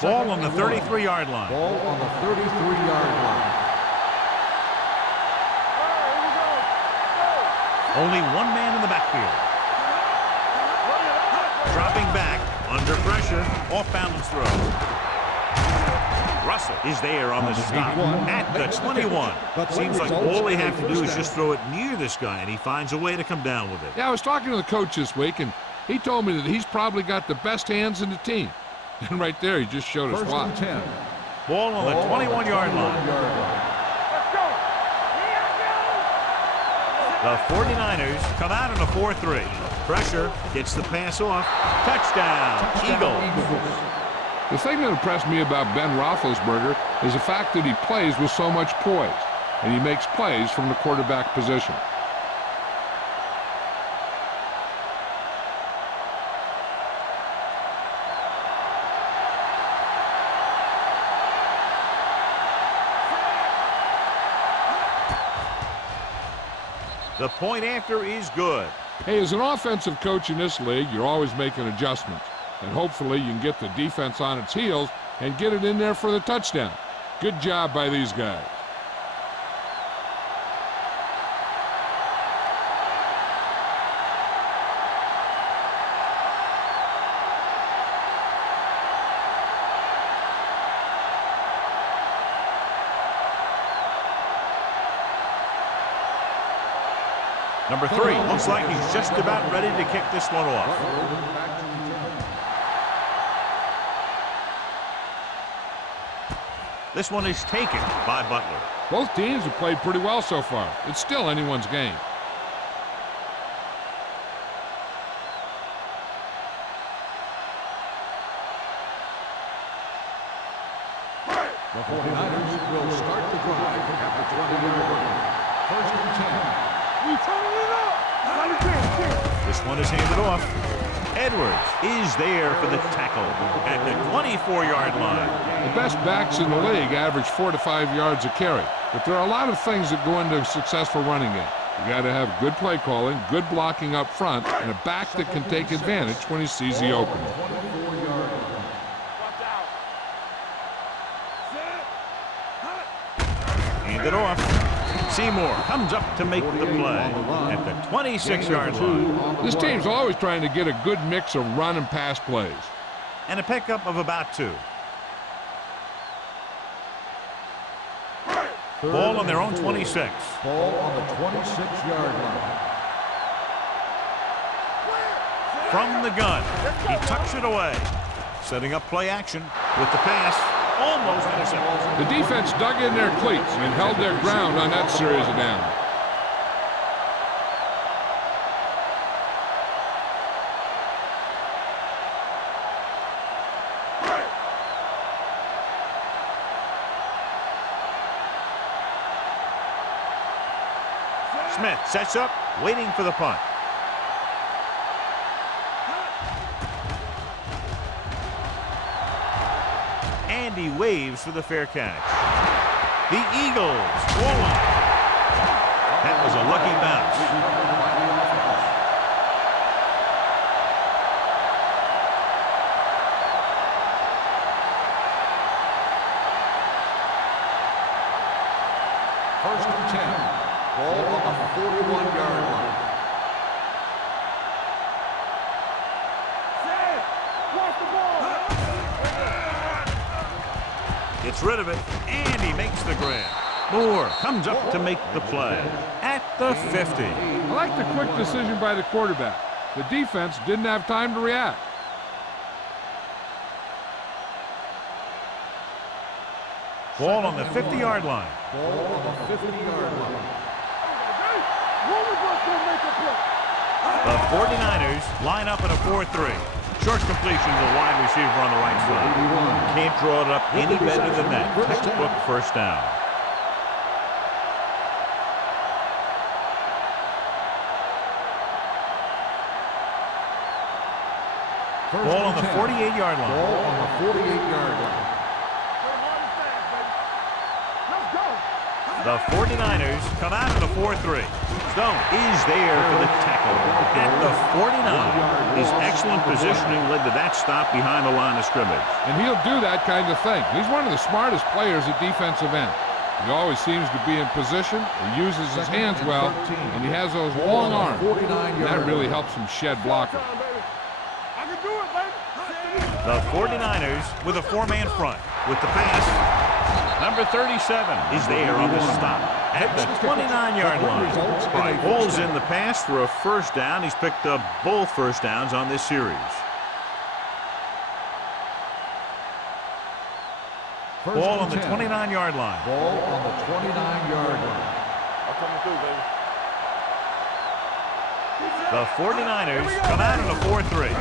Ball on the 33-yard line. Ball on the 33-yard line. Only one man in the backfield. Dropping back, under pressure, off-balance throw. Russell is there on the stop at the 21. Seems like all they have to do is just throw it near this guy, and he finds a way to come down with it. Yeah, I was talking to the coach this week, and he told me that he's probably got the best hands in the team. And right there, he just showed us First why. and 10. Ball on the 21-yard line. Let's go. The 49ers come out in a 4-3. Pressure gets the pass off. Touchdown, Eagles. The thing that impressed me about Ben Roethlisberger is the fact that he plays with so much poise, and he makes plays from the quarterback position. The point after is good. Hey, as an offensive coach in this league, you're always making adjustments. And hopefully you can get the defense on its heels and get it in there for the touchdown. Good job by these guys. Number 3 looks like he's just about ready to kick this one off. This one is taken by Butler. Both teams have played pretty well so far. It's still anyone's game. The 49ers will start the drive at the 20-yard line. First and 10. We turning it up. This one is handed off. Edwards is there for the tackle at the 24-yard line. The best backs in the league average 4 to 5 yards a carry. But there are a lot of things that go into a successful running game. You got to have good play calling, good blocking up front, and a back that can take advantage when he sees the opening. Handed off. Seymour comes up to make the play at the 26-yard line. This team's always trying to get a good mix of run and pass plays. And a pickup of about 2. Ball on their own 26. Ball on the 26-yard line. From the gun, he tucks it away. Setting up play action with the pass. Almost intercepted. The defense dug in their cleats and held their ground on that series of downs. Smith sets up, waiting for the punt. He waves for the fair catch. The Eagles rolling. That was a lucky bounce. First and 10. Ball on the 41-yard line. Watch the ball. Gets rid of it, and he makes the grab. Moore comes up to make the play at the 50. I like the quick decision by the quarterback. The defense didn't have time to react. Ball on the 50-yard line. Ball on the 50-yard line. The 49ers line up in a 4-3. Short completion to the wide receiver on the right side. Can't draw it up any better than that. Textbook first down. Ball on the 48-yard line. Ball on the 48-yard line. The 49ers come out in a 4-3. Stone is there for the tackle at the 49. His excellent positioning led to that stop behind the line of scrimmage. And he'll do that kind of thing. He's one of the smartest players at defensive end. He always seems to be in position, he uses his hands well, and he has those long arms. And that really helps him shed blockers. The 49ers with a 4-man front with the pass. Number 37 is there on the stop at the 29-yard line. Pulls in the pass for a first down. He's picked up both first downs on this series. Ball on the 29-yard line. Ball on the 29-yard line. I'm coming through, baby. The 49ers come out in a 4-3.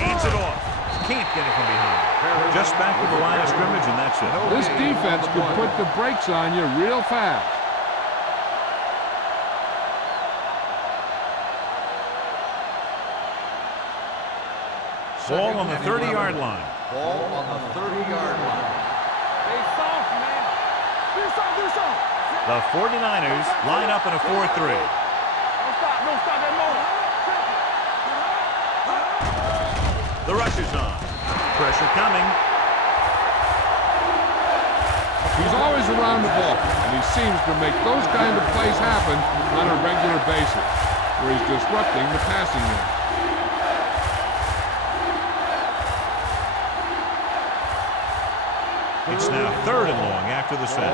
Hands it off. Can't get it from behind. Just back to the line of scrimmage, and that's it. This defense could put the brakes on you real fast. Ball on the 30-yard line. Ball on the 30-yard line. Stay soft, man. Do something. The 49ers line up in a 4-3. Don't stop that moment. The rush is on. Pressure coming. He's always around the ball, and he seems to make those kind of plays happen on a regular basis, where he's disrupting the passing game. It's now 3rd and long after the set.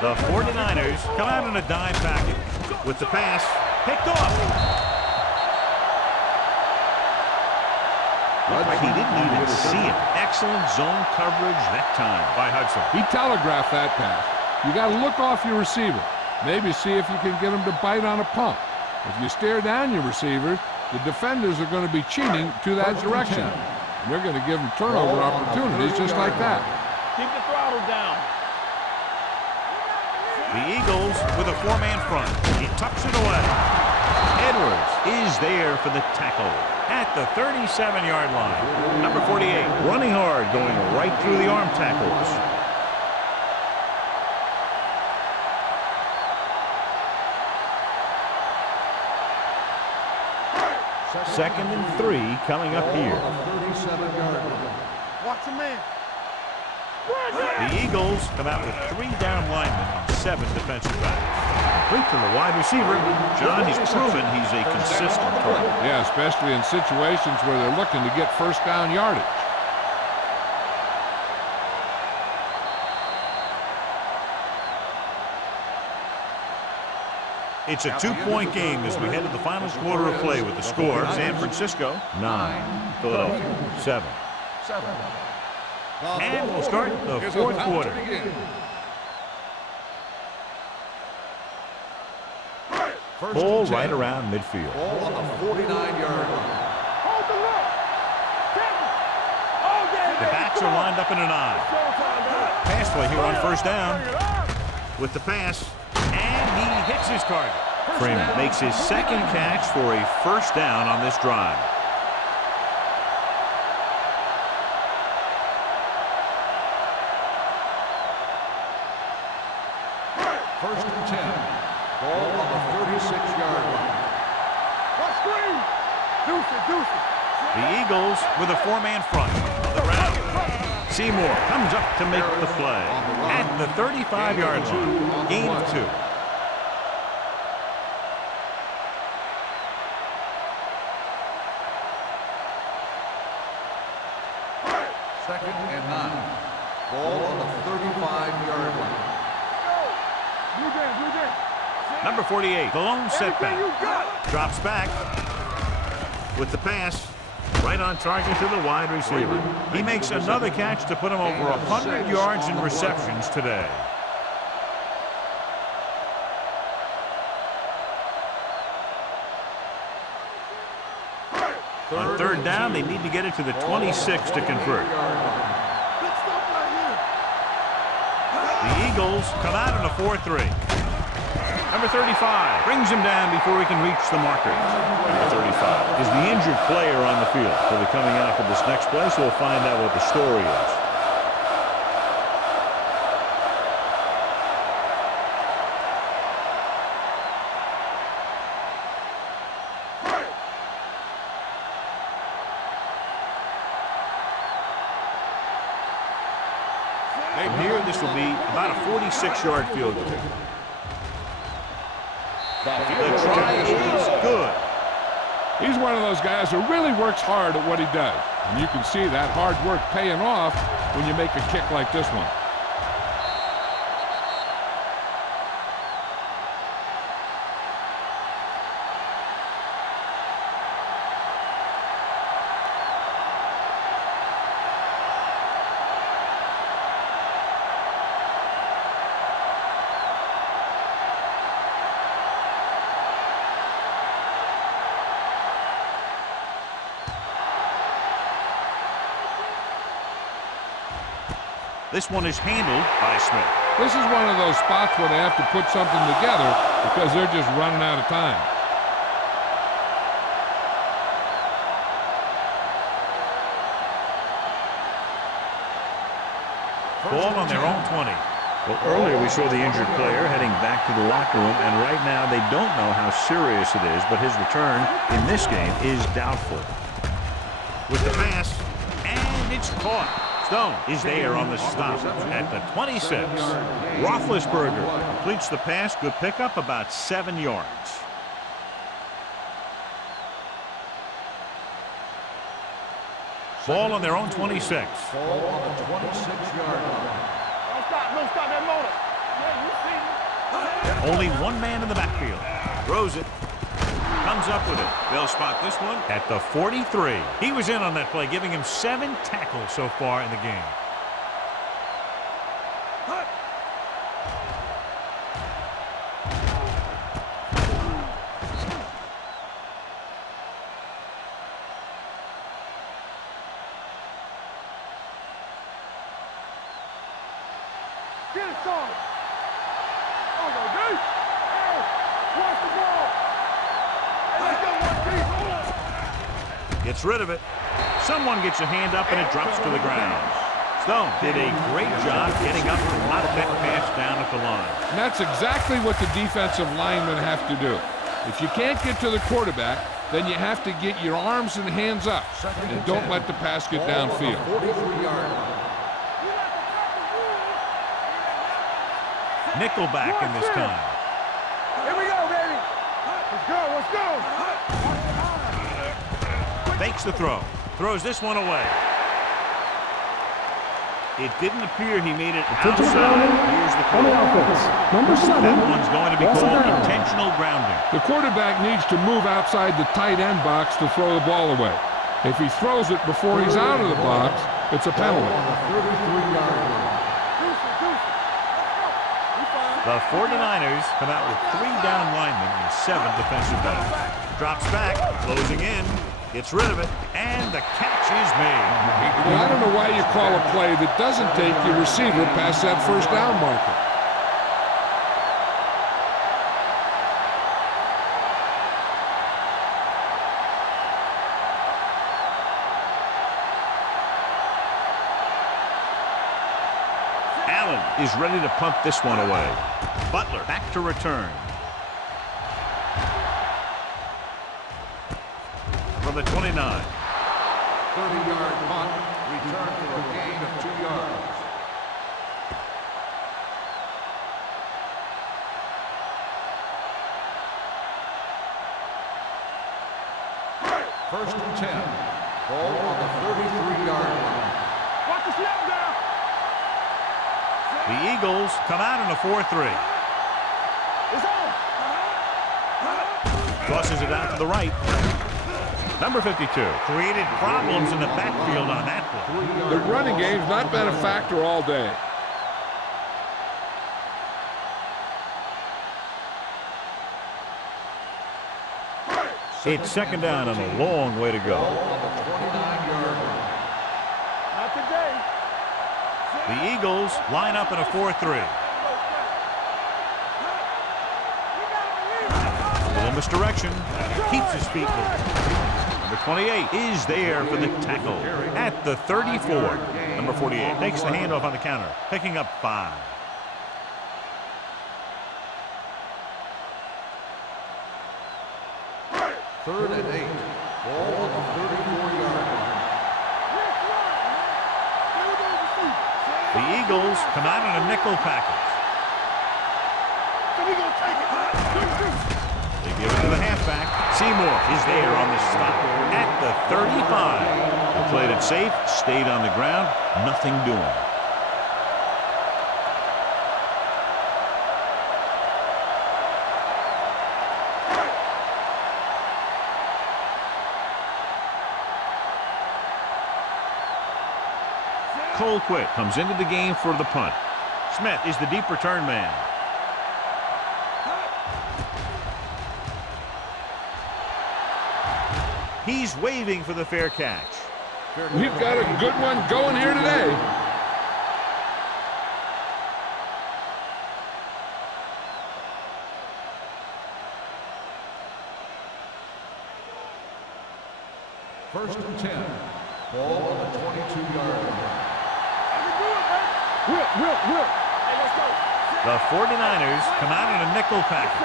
The 49ers come out in a dime package with the pass picked off. Looked like he didn't even see it. Excellent zone coverage that time by Hudson. He telegraphed that pass. You got to look off your receiver. Maybe see if you can get him to bite on a pump. If you stare down your receivers, the defenders are going to be cheating to that direction. And they're going to give them turnover opportunities just like that. Keep the throttle down. The Eagles with a 4-man front. He tucks it away. Edwards is there for the tackle at the 37-yard line. Number 48 running hard, going right through the arm tackles. Second and 3 coming up here. Watch the man. The Eagles come out with 3 down linemen on 7 defensive backs. Complete to the wide receiver. John, he's proven he's a consistent threat. Yeah, especially in situations where they're looking to get first down yardage. It's a 2-point game as we head to the final quarter of play with the score. San Francisco 9, Philadelphia 7. And we'll start the 4th quarter. Ball right around midfield. Ball on the 49-yard line. Hold the look. The backs are lined up in an I. Pass play here on first down with the pass, and he hits his target. Freeman makes his second catch for a first down on this drive. First and 10. Ball on the 36-yard line. The Eagles with a 4-man front on the ground. Seymour comes up to make the play at the 35-yard line. Gain of 2. Second and 9. Ball on the 35-yard line. Number 48, the lone setback. Drops back with the pass. Right on target to the wide receiver. He makes another catch to put him over 100 yards in receptions today. On third down, they need to get it to the 26 to convert. The Eagles come out in a 4-3. Number 35 brings him down before he can reach the marker. Number 35 is the injured player on the field. He'll be coming out for this next play, so we'll find out what the story is. From here, this will be about a 46-yard field goal. The try is good. He's one of those guys who really works hard at what he does. And you can see that hard work paying off when you make a kick like this one. This one is handled by Smith. This is one of those spots where they have to put something together because they're just running out of time. Ball on their own 20. Well, earlier we saw the injured player heading back to the locker room, and right now they don't know how serious it is, but his return in this game is doubtful. With the pass, and it's caught. Stone is there on the stop at the 26. Roethlisberger completes the pass. Good pickup, about 7 yards. Ball on their own 26. Ball on the 26-yard line. Don't stop that motor. Yeah, you see me. Only one man in the backfield. Throws it. Comes up with it. They'll spot this one at the 43. He was in on that play, giving him 7 tackles so far in the game. Get it, son. Oh, go deep. Hey, watch the ball. Hey, let's go, one deep. Gets rid of it. Someone gets a hand up and it drops to the ground. Stone did a great job getting up to knock that pass down at the line. And that's exactly what the defensive linemen have to do. If you can't get to the quarterback, then you have to get your arms and hands up and don't let the pass get downfield. 43-yard line. Nickelback in this time. Here we go, baby. Let's go, let's go. Fakes the throw. Throws this one away. It didn't appear he made it outside. Here's the On the call. offense, number 7. That one's going to be Loss of called down. intentional grounding. The quarterback needs to move outside the tight end box to throw the ball away. If he throws it before he's out of the box, it's a penalty. On the 33-yard line. The 49ers come out with 3 down linemen and 7 defensive backs. Drops back, closing in, gets rid of it, and the catch is made. Well, I don't know why you call a play that doesn't take your receiver past that first down marker. Allen is ready to punt this one away. Butler back to return. From the 29. 30-yard punt. Return for a gain of 2 yards. First and 10. Ball on the 33-yard line. Watch the snap down. The Eagles come out in a 4-3. It's on. Crosses it out to the right. Number 52 created problems in the backfield on that play. The running game's not been a factor all day. It's second down and a long way to go. On the 29-yard line. Not today. The Eagles line up in a 4-3. Little misdirection. Keeps his feet moving. Number 28 is there for the tackle at the 34. Number 48 takes the handoff on the counter, picking up 5. Third and 8. Ball on the 34-yard line. The Eagles come out in a nickel package. So we gonna take it. They give it to the halfback. Seymour is there on the stop at the 35. They played it safe, stayed on the ground, nothing doing. Colquitt comes into the game for the punt. Smith is the deep return man. He's waving for the fair catch. We've got a good one going here today. First and 10. Ball on the 22-yard line. Will. Hey, let's go. The 49ers come out in a nickel package.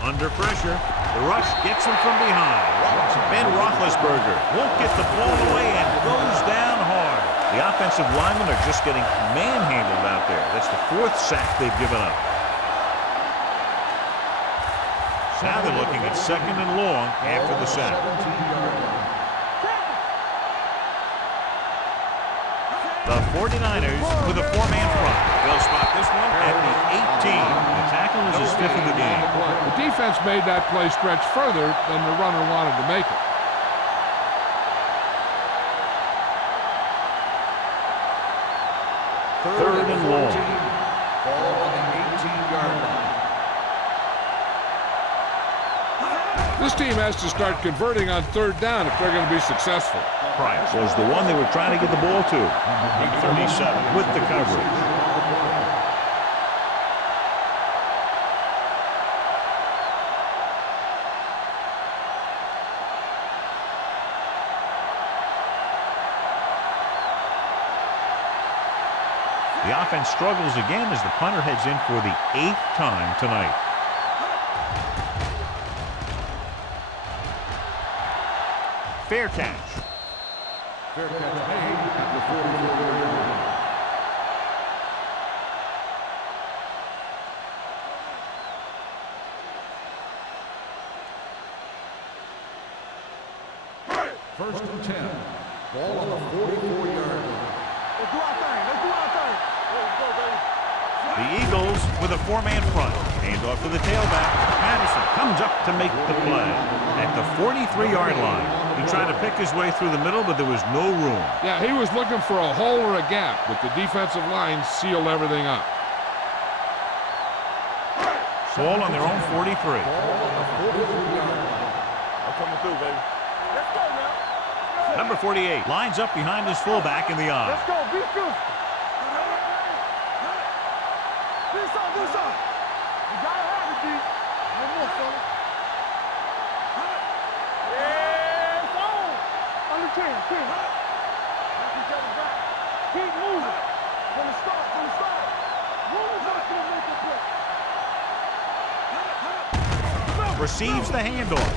Under pressure, the rush gets him from behind. Ben Roethlisberger won't get the ball away and goes down hard. The offensive linemen are just getting manhandled out there. That's the 4th sack they've given up. Now they're looking at 2nd and long after the sack. 17-yard line. The 49ers with a 4-man front. They'll spot this one at the 18. The tackle is his 5th of the game. The defense made that play stretch further than the runner wanted to make it. Third and long. Ball on the 18-yard line. This team has to start converting on 3rd down if they're going to be successful. Price was the one they were trying to get the ball to. Big 37 with the coverage. The offense struggles again as the punter heads in for the 8th time tonight. Fair catch. Fair catch made at the 44-yard line. First and 10. Ball on the 44-yard line. Let's do our thing. Let's go, baby. The Eagles with a 4-man front. Hand off to the tailback. Patterson comes up to make the play. At the 43-yard line. He tried to pick his way through the middle, but there was no room. Yeah, he was looking for a hole or a gap, but the defensive line sealed everything up. Ball on their own 43. Ball on the 43-yard line. I'm coming through, baby. Let's go now. Number 48 lines up behind his fullback in the eye. Let's go. Be good. Do something. You gotta have it, D. No more, fella. Yeah, it's on. Under 10. Knock each other back. Keep moving. From the start. Move back to the make the play. Receives the handoff.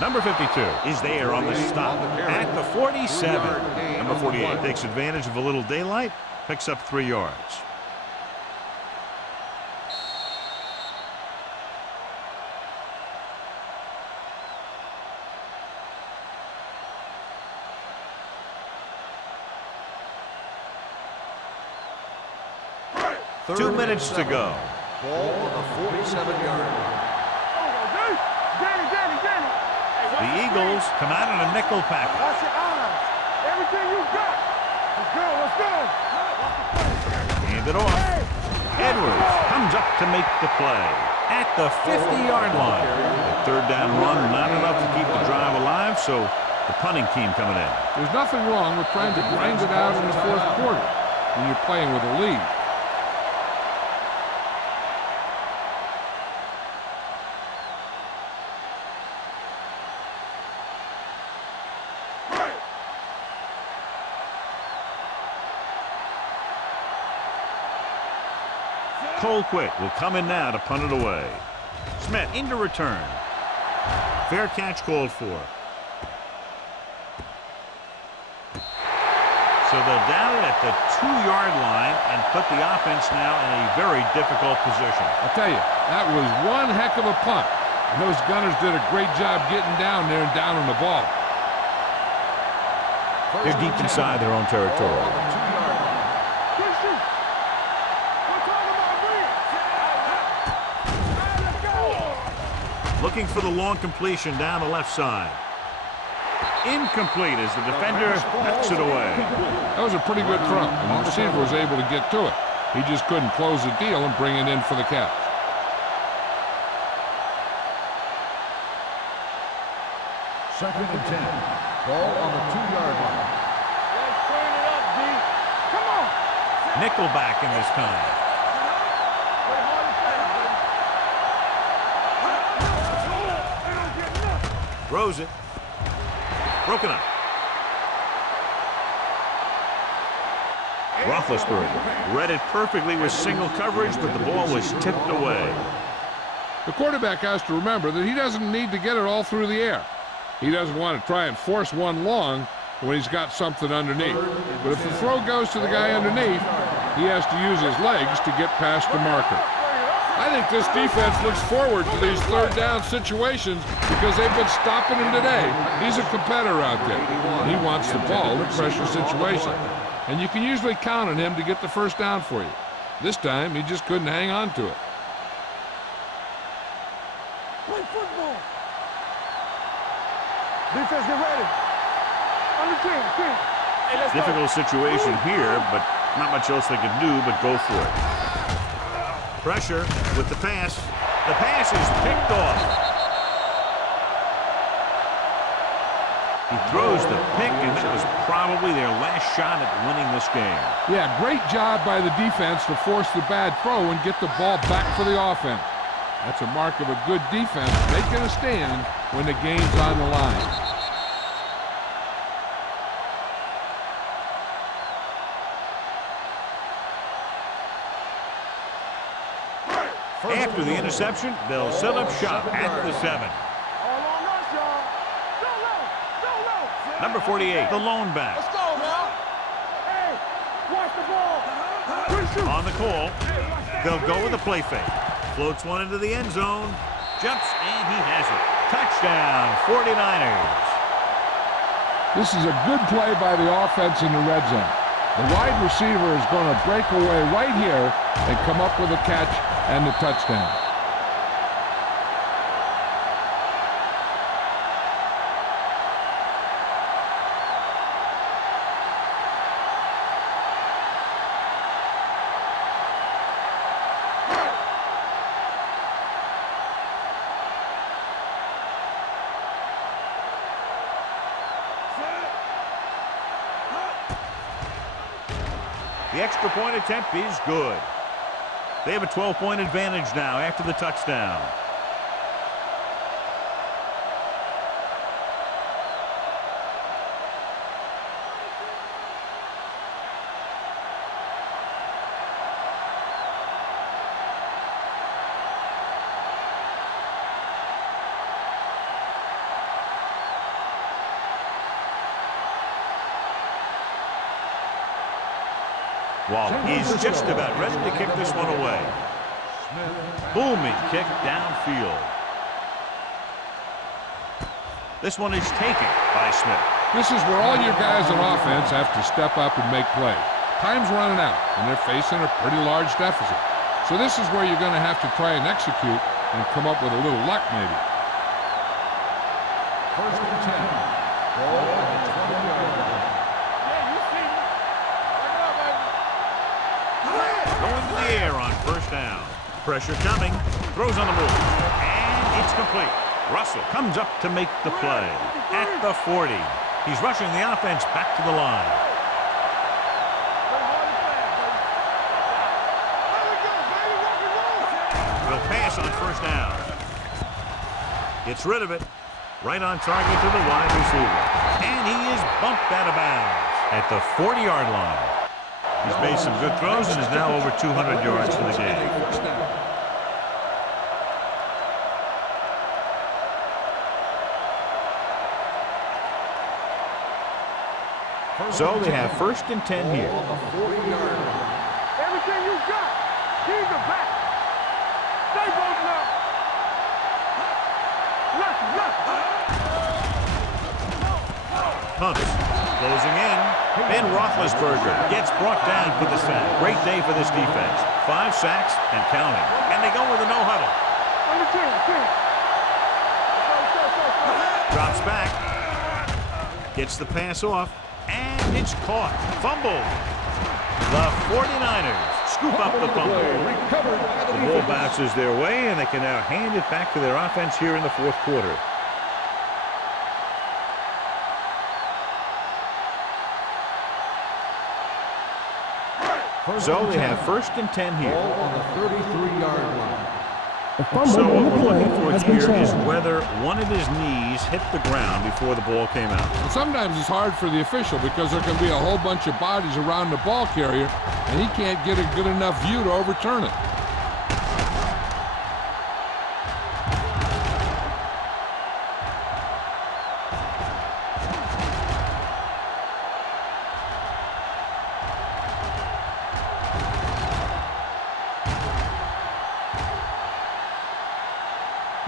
Number 52 is there on the stop at the 47. Number 48 takes advantage of a little daylight, picks up 3 yards. Third 2 and minutes to 7. go. Ball on the 47-yard line. Danny. The Eagles come out in a nickel package. Watch your eyes. Everything you got. Let's go. Hand it off. Edwards comes up to make the play at the 50-yard line. The 3rd down run, not enough to keep the drive alive, so the punting team coming in. There's nothing wrong with trying to grind it out in the 4th quarter when you're playing with a lead. Colquitt will come in now to punt it away. Smith into return. Fair catch called for. So they'll down it at the 2-yard line and put the offense now in a very difficult position. I'll tell you, that was one heck of a punt. And those gunners did a great job getting down there and down on the ball. They're deep inside their own territory. Ball on the 2-yard line. Looking for the long completion down the left side. Incomplete as the defender knocks it away. That was a pretty good throw, and the receiver was able to get to it. He just couldn't close the deal and bring it in for the catch. Second and 10. Ball on the 2-yard line. Let's turn it up, D. Come on. Nickelback in this time. Play hard and fast, baby. Throws it. Broken up. Roethlisberger read it perfectly with single coverage, but the ball was tipped away. The quarterback has to remember that he doesn't need to get it all through the air. He doesn't want to try and force one long when he's got something underneath. But if the throw goes to the guy underneath, he has to use his legs to get past the marker. I think this defense looks forward to these third down situations because they've been stopping him today. He's a competitor out there. He wants the ball in pressure situations. And you can usually count on him to get the first down for you. This time, he just couldn't hang on to it. Play football. Defense, get ready. On the team. Hey, let's Difficult situation here, but not much else they can do but go for it. Pressure with the pass. The pass is picked off. He throws the pick, and that was probably their last shot at winning this game. Yeah, great job by the defense to force the bad throw and get the ball back for the offense. That's a mark of a good defense, making a stand when the game's on the line. After the interception, they'll set up shop at the 7. Number 48, the lone back. Let's go, now. Hey, watch the ball. On the call, they'll go with a play fake. Floats one into the end zone. Jumps, and he has it. Touchdown, 49ers. This is a good play by the offense in the red zone. The wide receiver is going to break away right here and come up with a catch and the touchdown. The extra point attempt is good. They have a 12-point advantage now after the touchdown. Waller is just about ready to kick this one away. Booming kick downfield. This one is taken by Smith. This is where all your guys on offense have to step up and make plays. Time's running out, and they're facing a pretty large deficit. So this is where you're going to have to try and execute and come up with a little luck maybe. First and 10. Ball at the 20-yard line. Going to the air on first down. Pressure coming. Throws on the move. And it's complete. Russell comes up to make the play. At the 40. He's rushing the offense back to the line. Will pass on first down. Gets rid of it. Right on target to the wide receiver. And he is bumped out of bounds at the 40-yard line. He's made some good throws and is now over 200 yards for the game. So they have first and 10 here. Everything you got. Keep it back. Stay both now. Punts. Closing in. Ben Roethlisberger gets brought down for the sack. Great day for this defense. 5 sacks and counting. And they go with a no-huddle. Drops back. Gets the pass off. And it's caught. Fumbled. The 49ers scoop up the fumble. The ball bounces their way, and they can now hand it back to their offense here in the fourth quarter. So they have first and 10 here. Ball on the 33-yard line. A fumble So on what the we're play looking for has been here is shown. whether one of his knees hit the ground before the ball came out. And sometimes it's hard for the official because there can be a whole bunch of bodies around the ball carrier, and he can't get a good enough view to overturn it.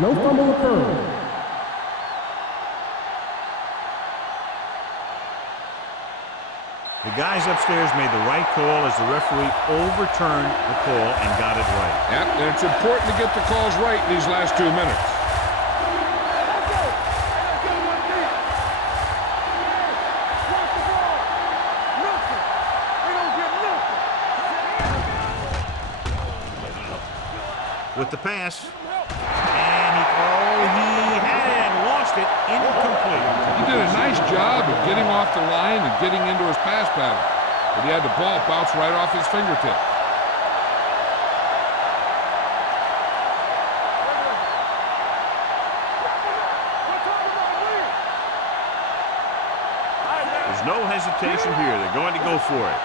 No fumble occurred. The guys upstairs made the right call as the referee overturned the call and got it right. Yep, and it's important to get the calls right in these last 2 minutes. With the pass, and he had it and lost it, incomplete. He did a nice job of getting off the line and getting into his pass pattern, but he had the ball bounce right off his fingertip. There's no hesitation here. They're going to go for it.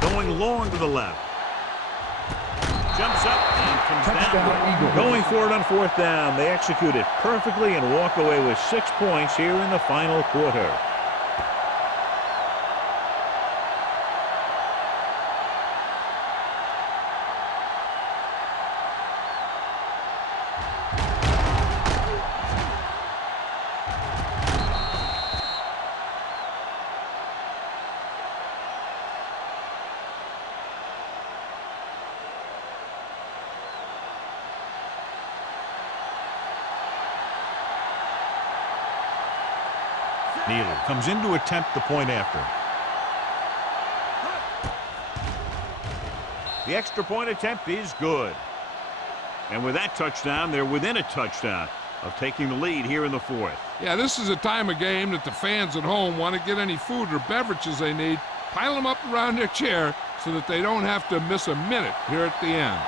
Going long to the left. Jumps up and comes down. Eagles. Going for it on 4th down. They execute it perfectly and walk away with 6 points here in the final quarter. Neely comes in to attempt the point after. The extra point attempt is good. And with that touchdown, they're within a touchdown of taking the lead here in the 4th. Yeah, this is a time of game that the fans at home want to get any food or beverages they need, pile them up around their chair so that they don't have to miss a minute here at the end.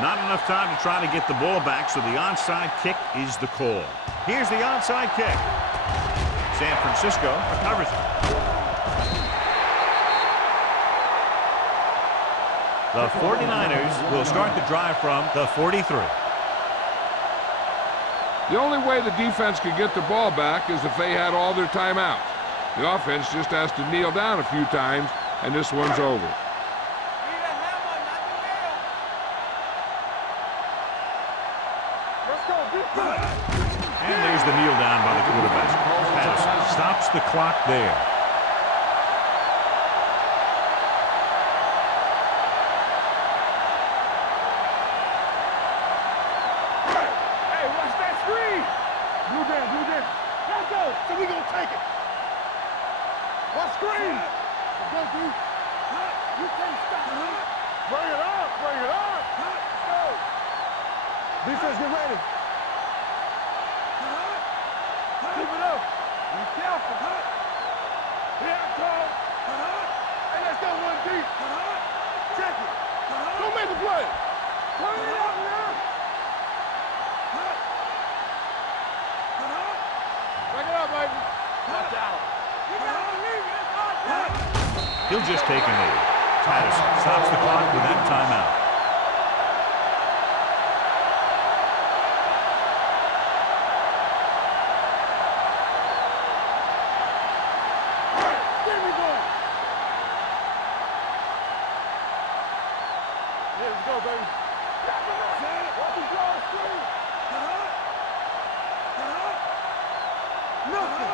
Not enough time to try to get the ball back, so the onside kick is the call. Here's the onside kick. San Francisco recovers it. The 49ers will start the drive from the 43. The only way the defense could get the ball back is if they had all their timeouts. The offense just has to kneel down a few times, and this one's over. And there's the kneel down by the quarterback. Patterson stops the clock there. Hey, watch that screen. Blue down, blue down. Let's go. So we gonna take it. What screen? Let's go, dude. You can't stop. Bring it up, bring it up. Let's go. Defense, get ready. Keep it up. Be careful. Here I come. Hey, let's go, 1 deep. Check it. Don't make the play. Turn it up now. Bring it up, baby. Watch out. You gotta believe it. It's hard time. He'll just take a knee. Patterson stops the clock with that timeout. Nothing.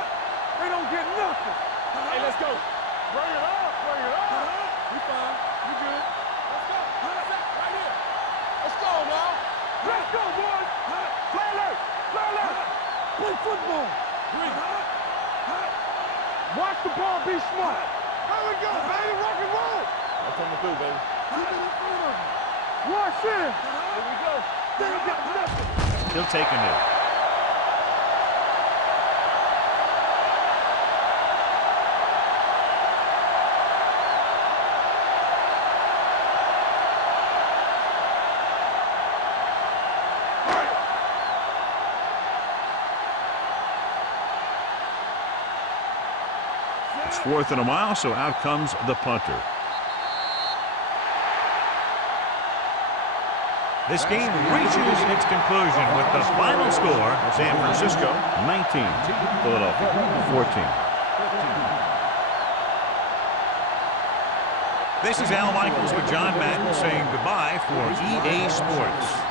They don't get nothing. Hey, let's go. Bring it up. Bring it up. We fine. We good. Let's go. Right here. Let's go now. Let's go, boys. Play alert. Play alert. Play football. Green. Watch the ball, be smart. Here we go, baby, rock and roll. That's coming through, baby. Watch it. Here we go. They ain't got nothing. He'll take a knee. It's 4th and a mile, so out comes the punter. This game reaches its conclusion with the final score, San Francisco 19, Philadelphia 14. This is Al Michaels with John Madden saying goodbye for EA Sports.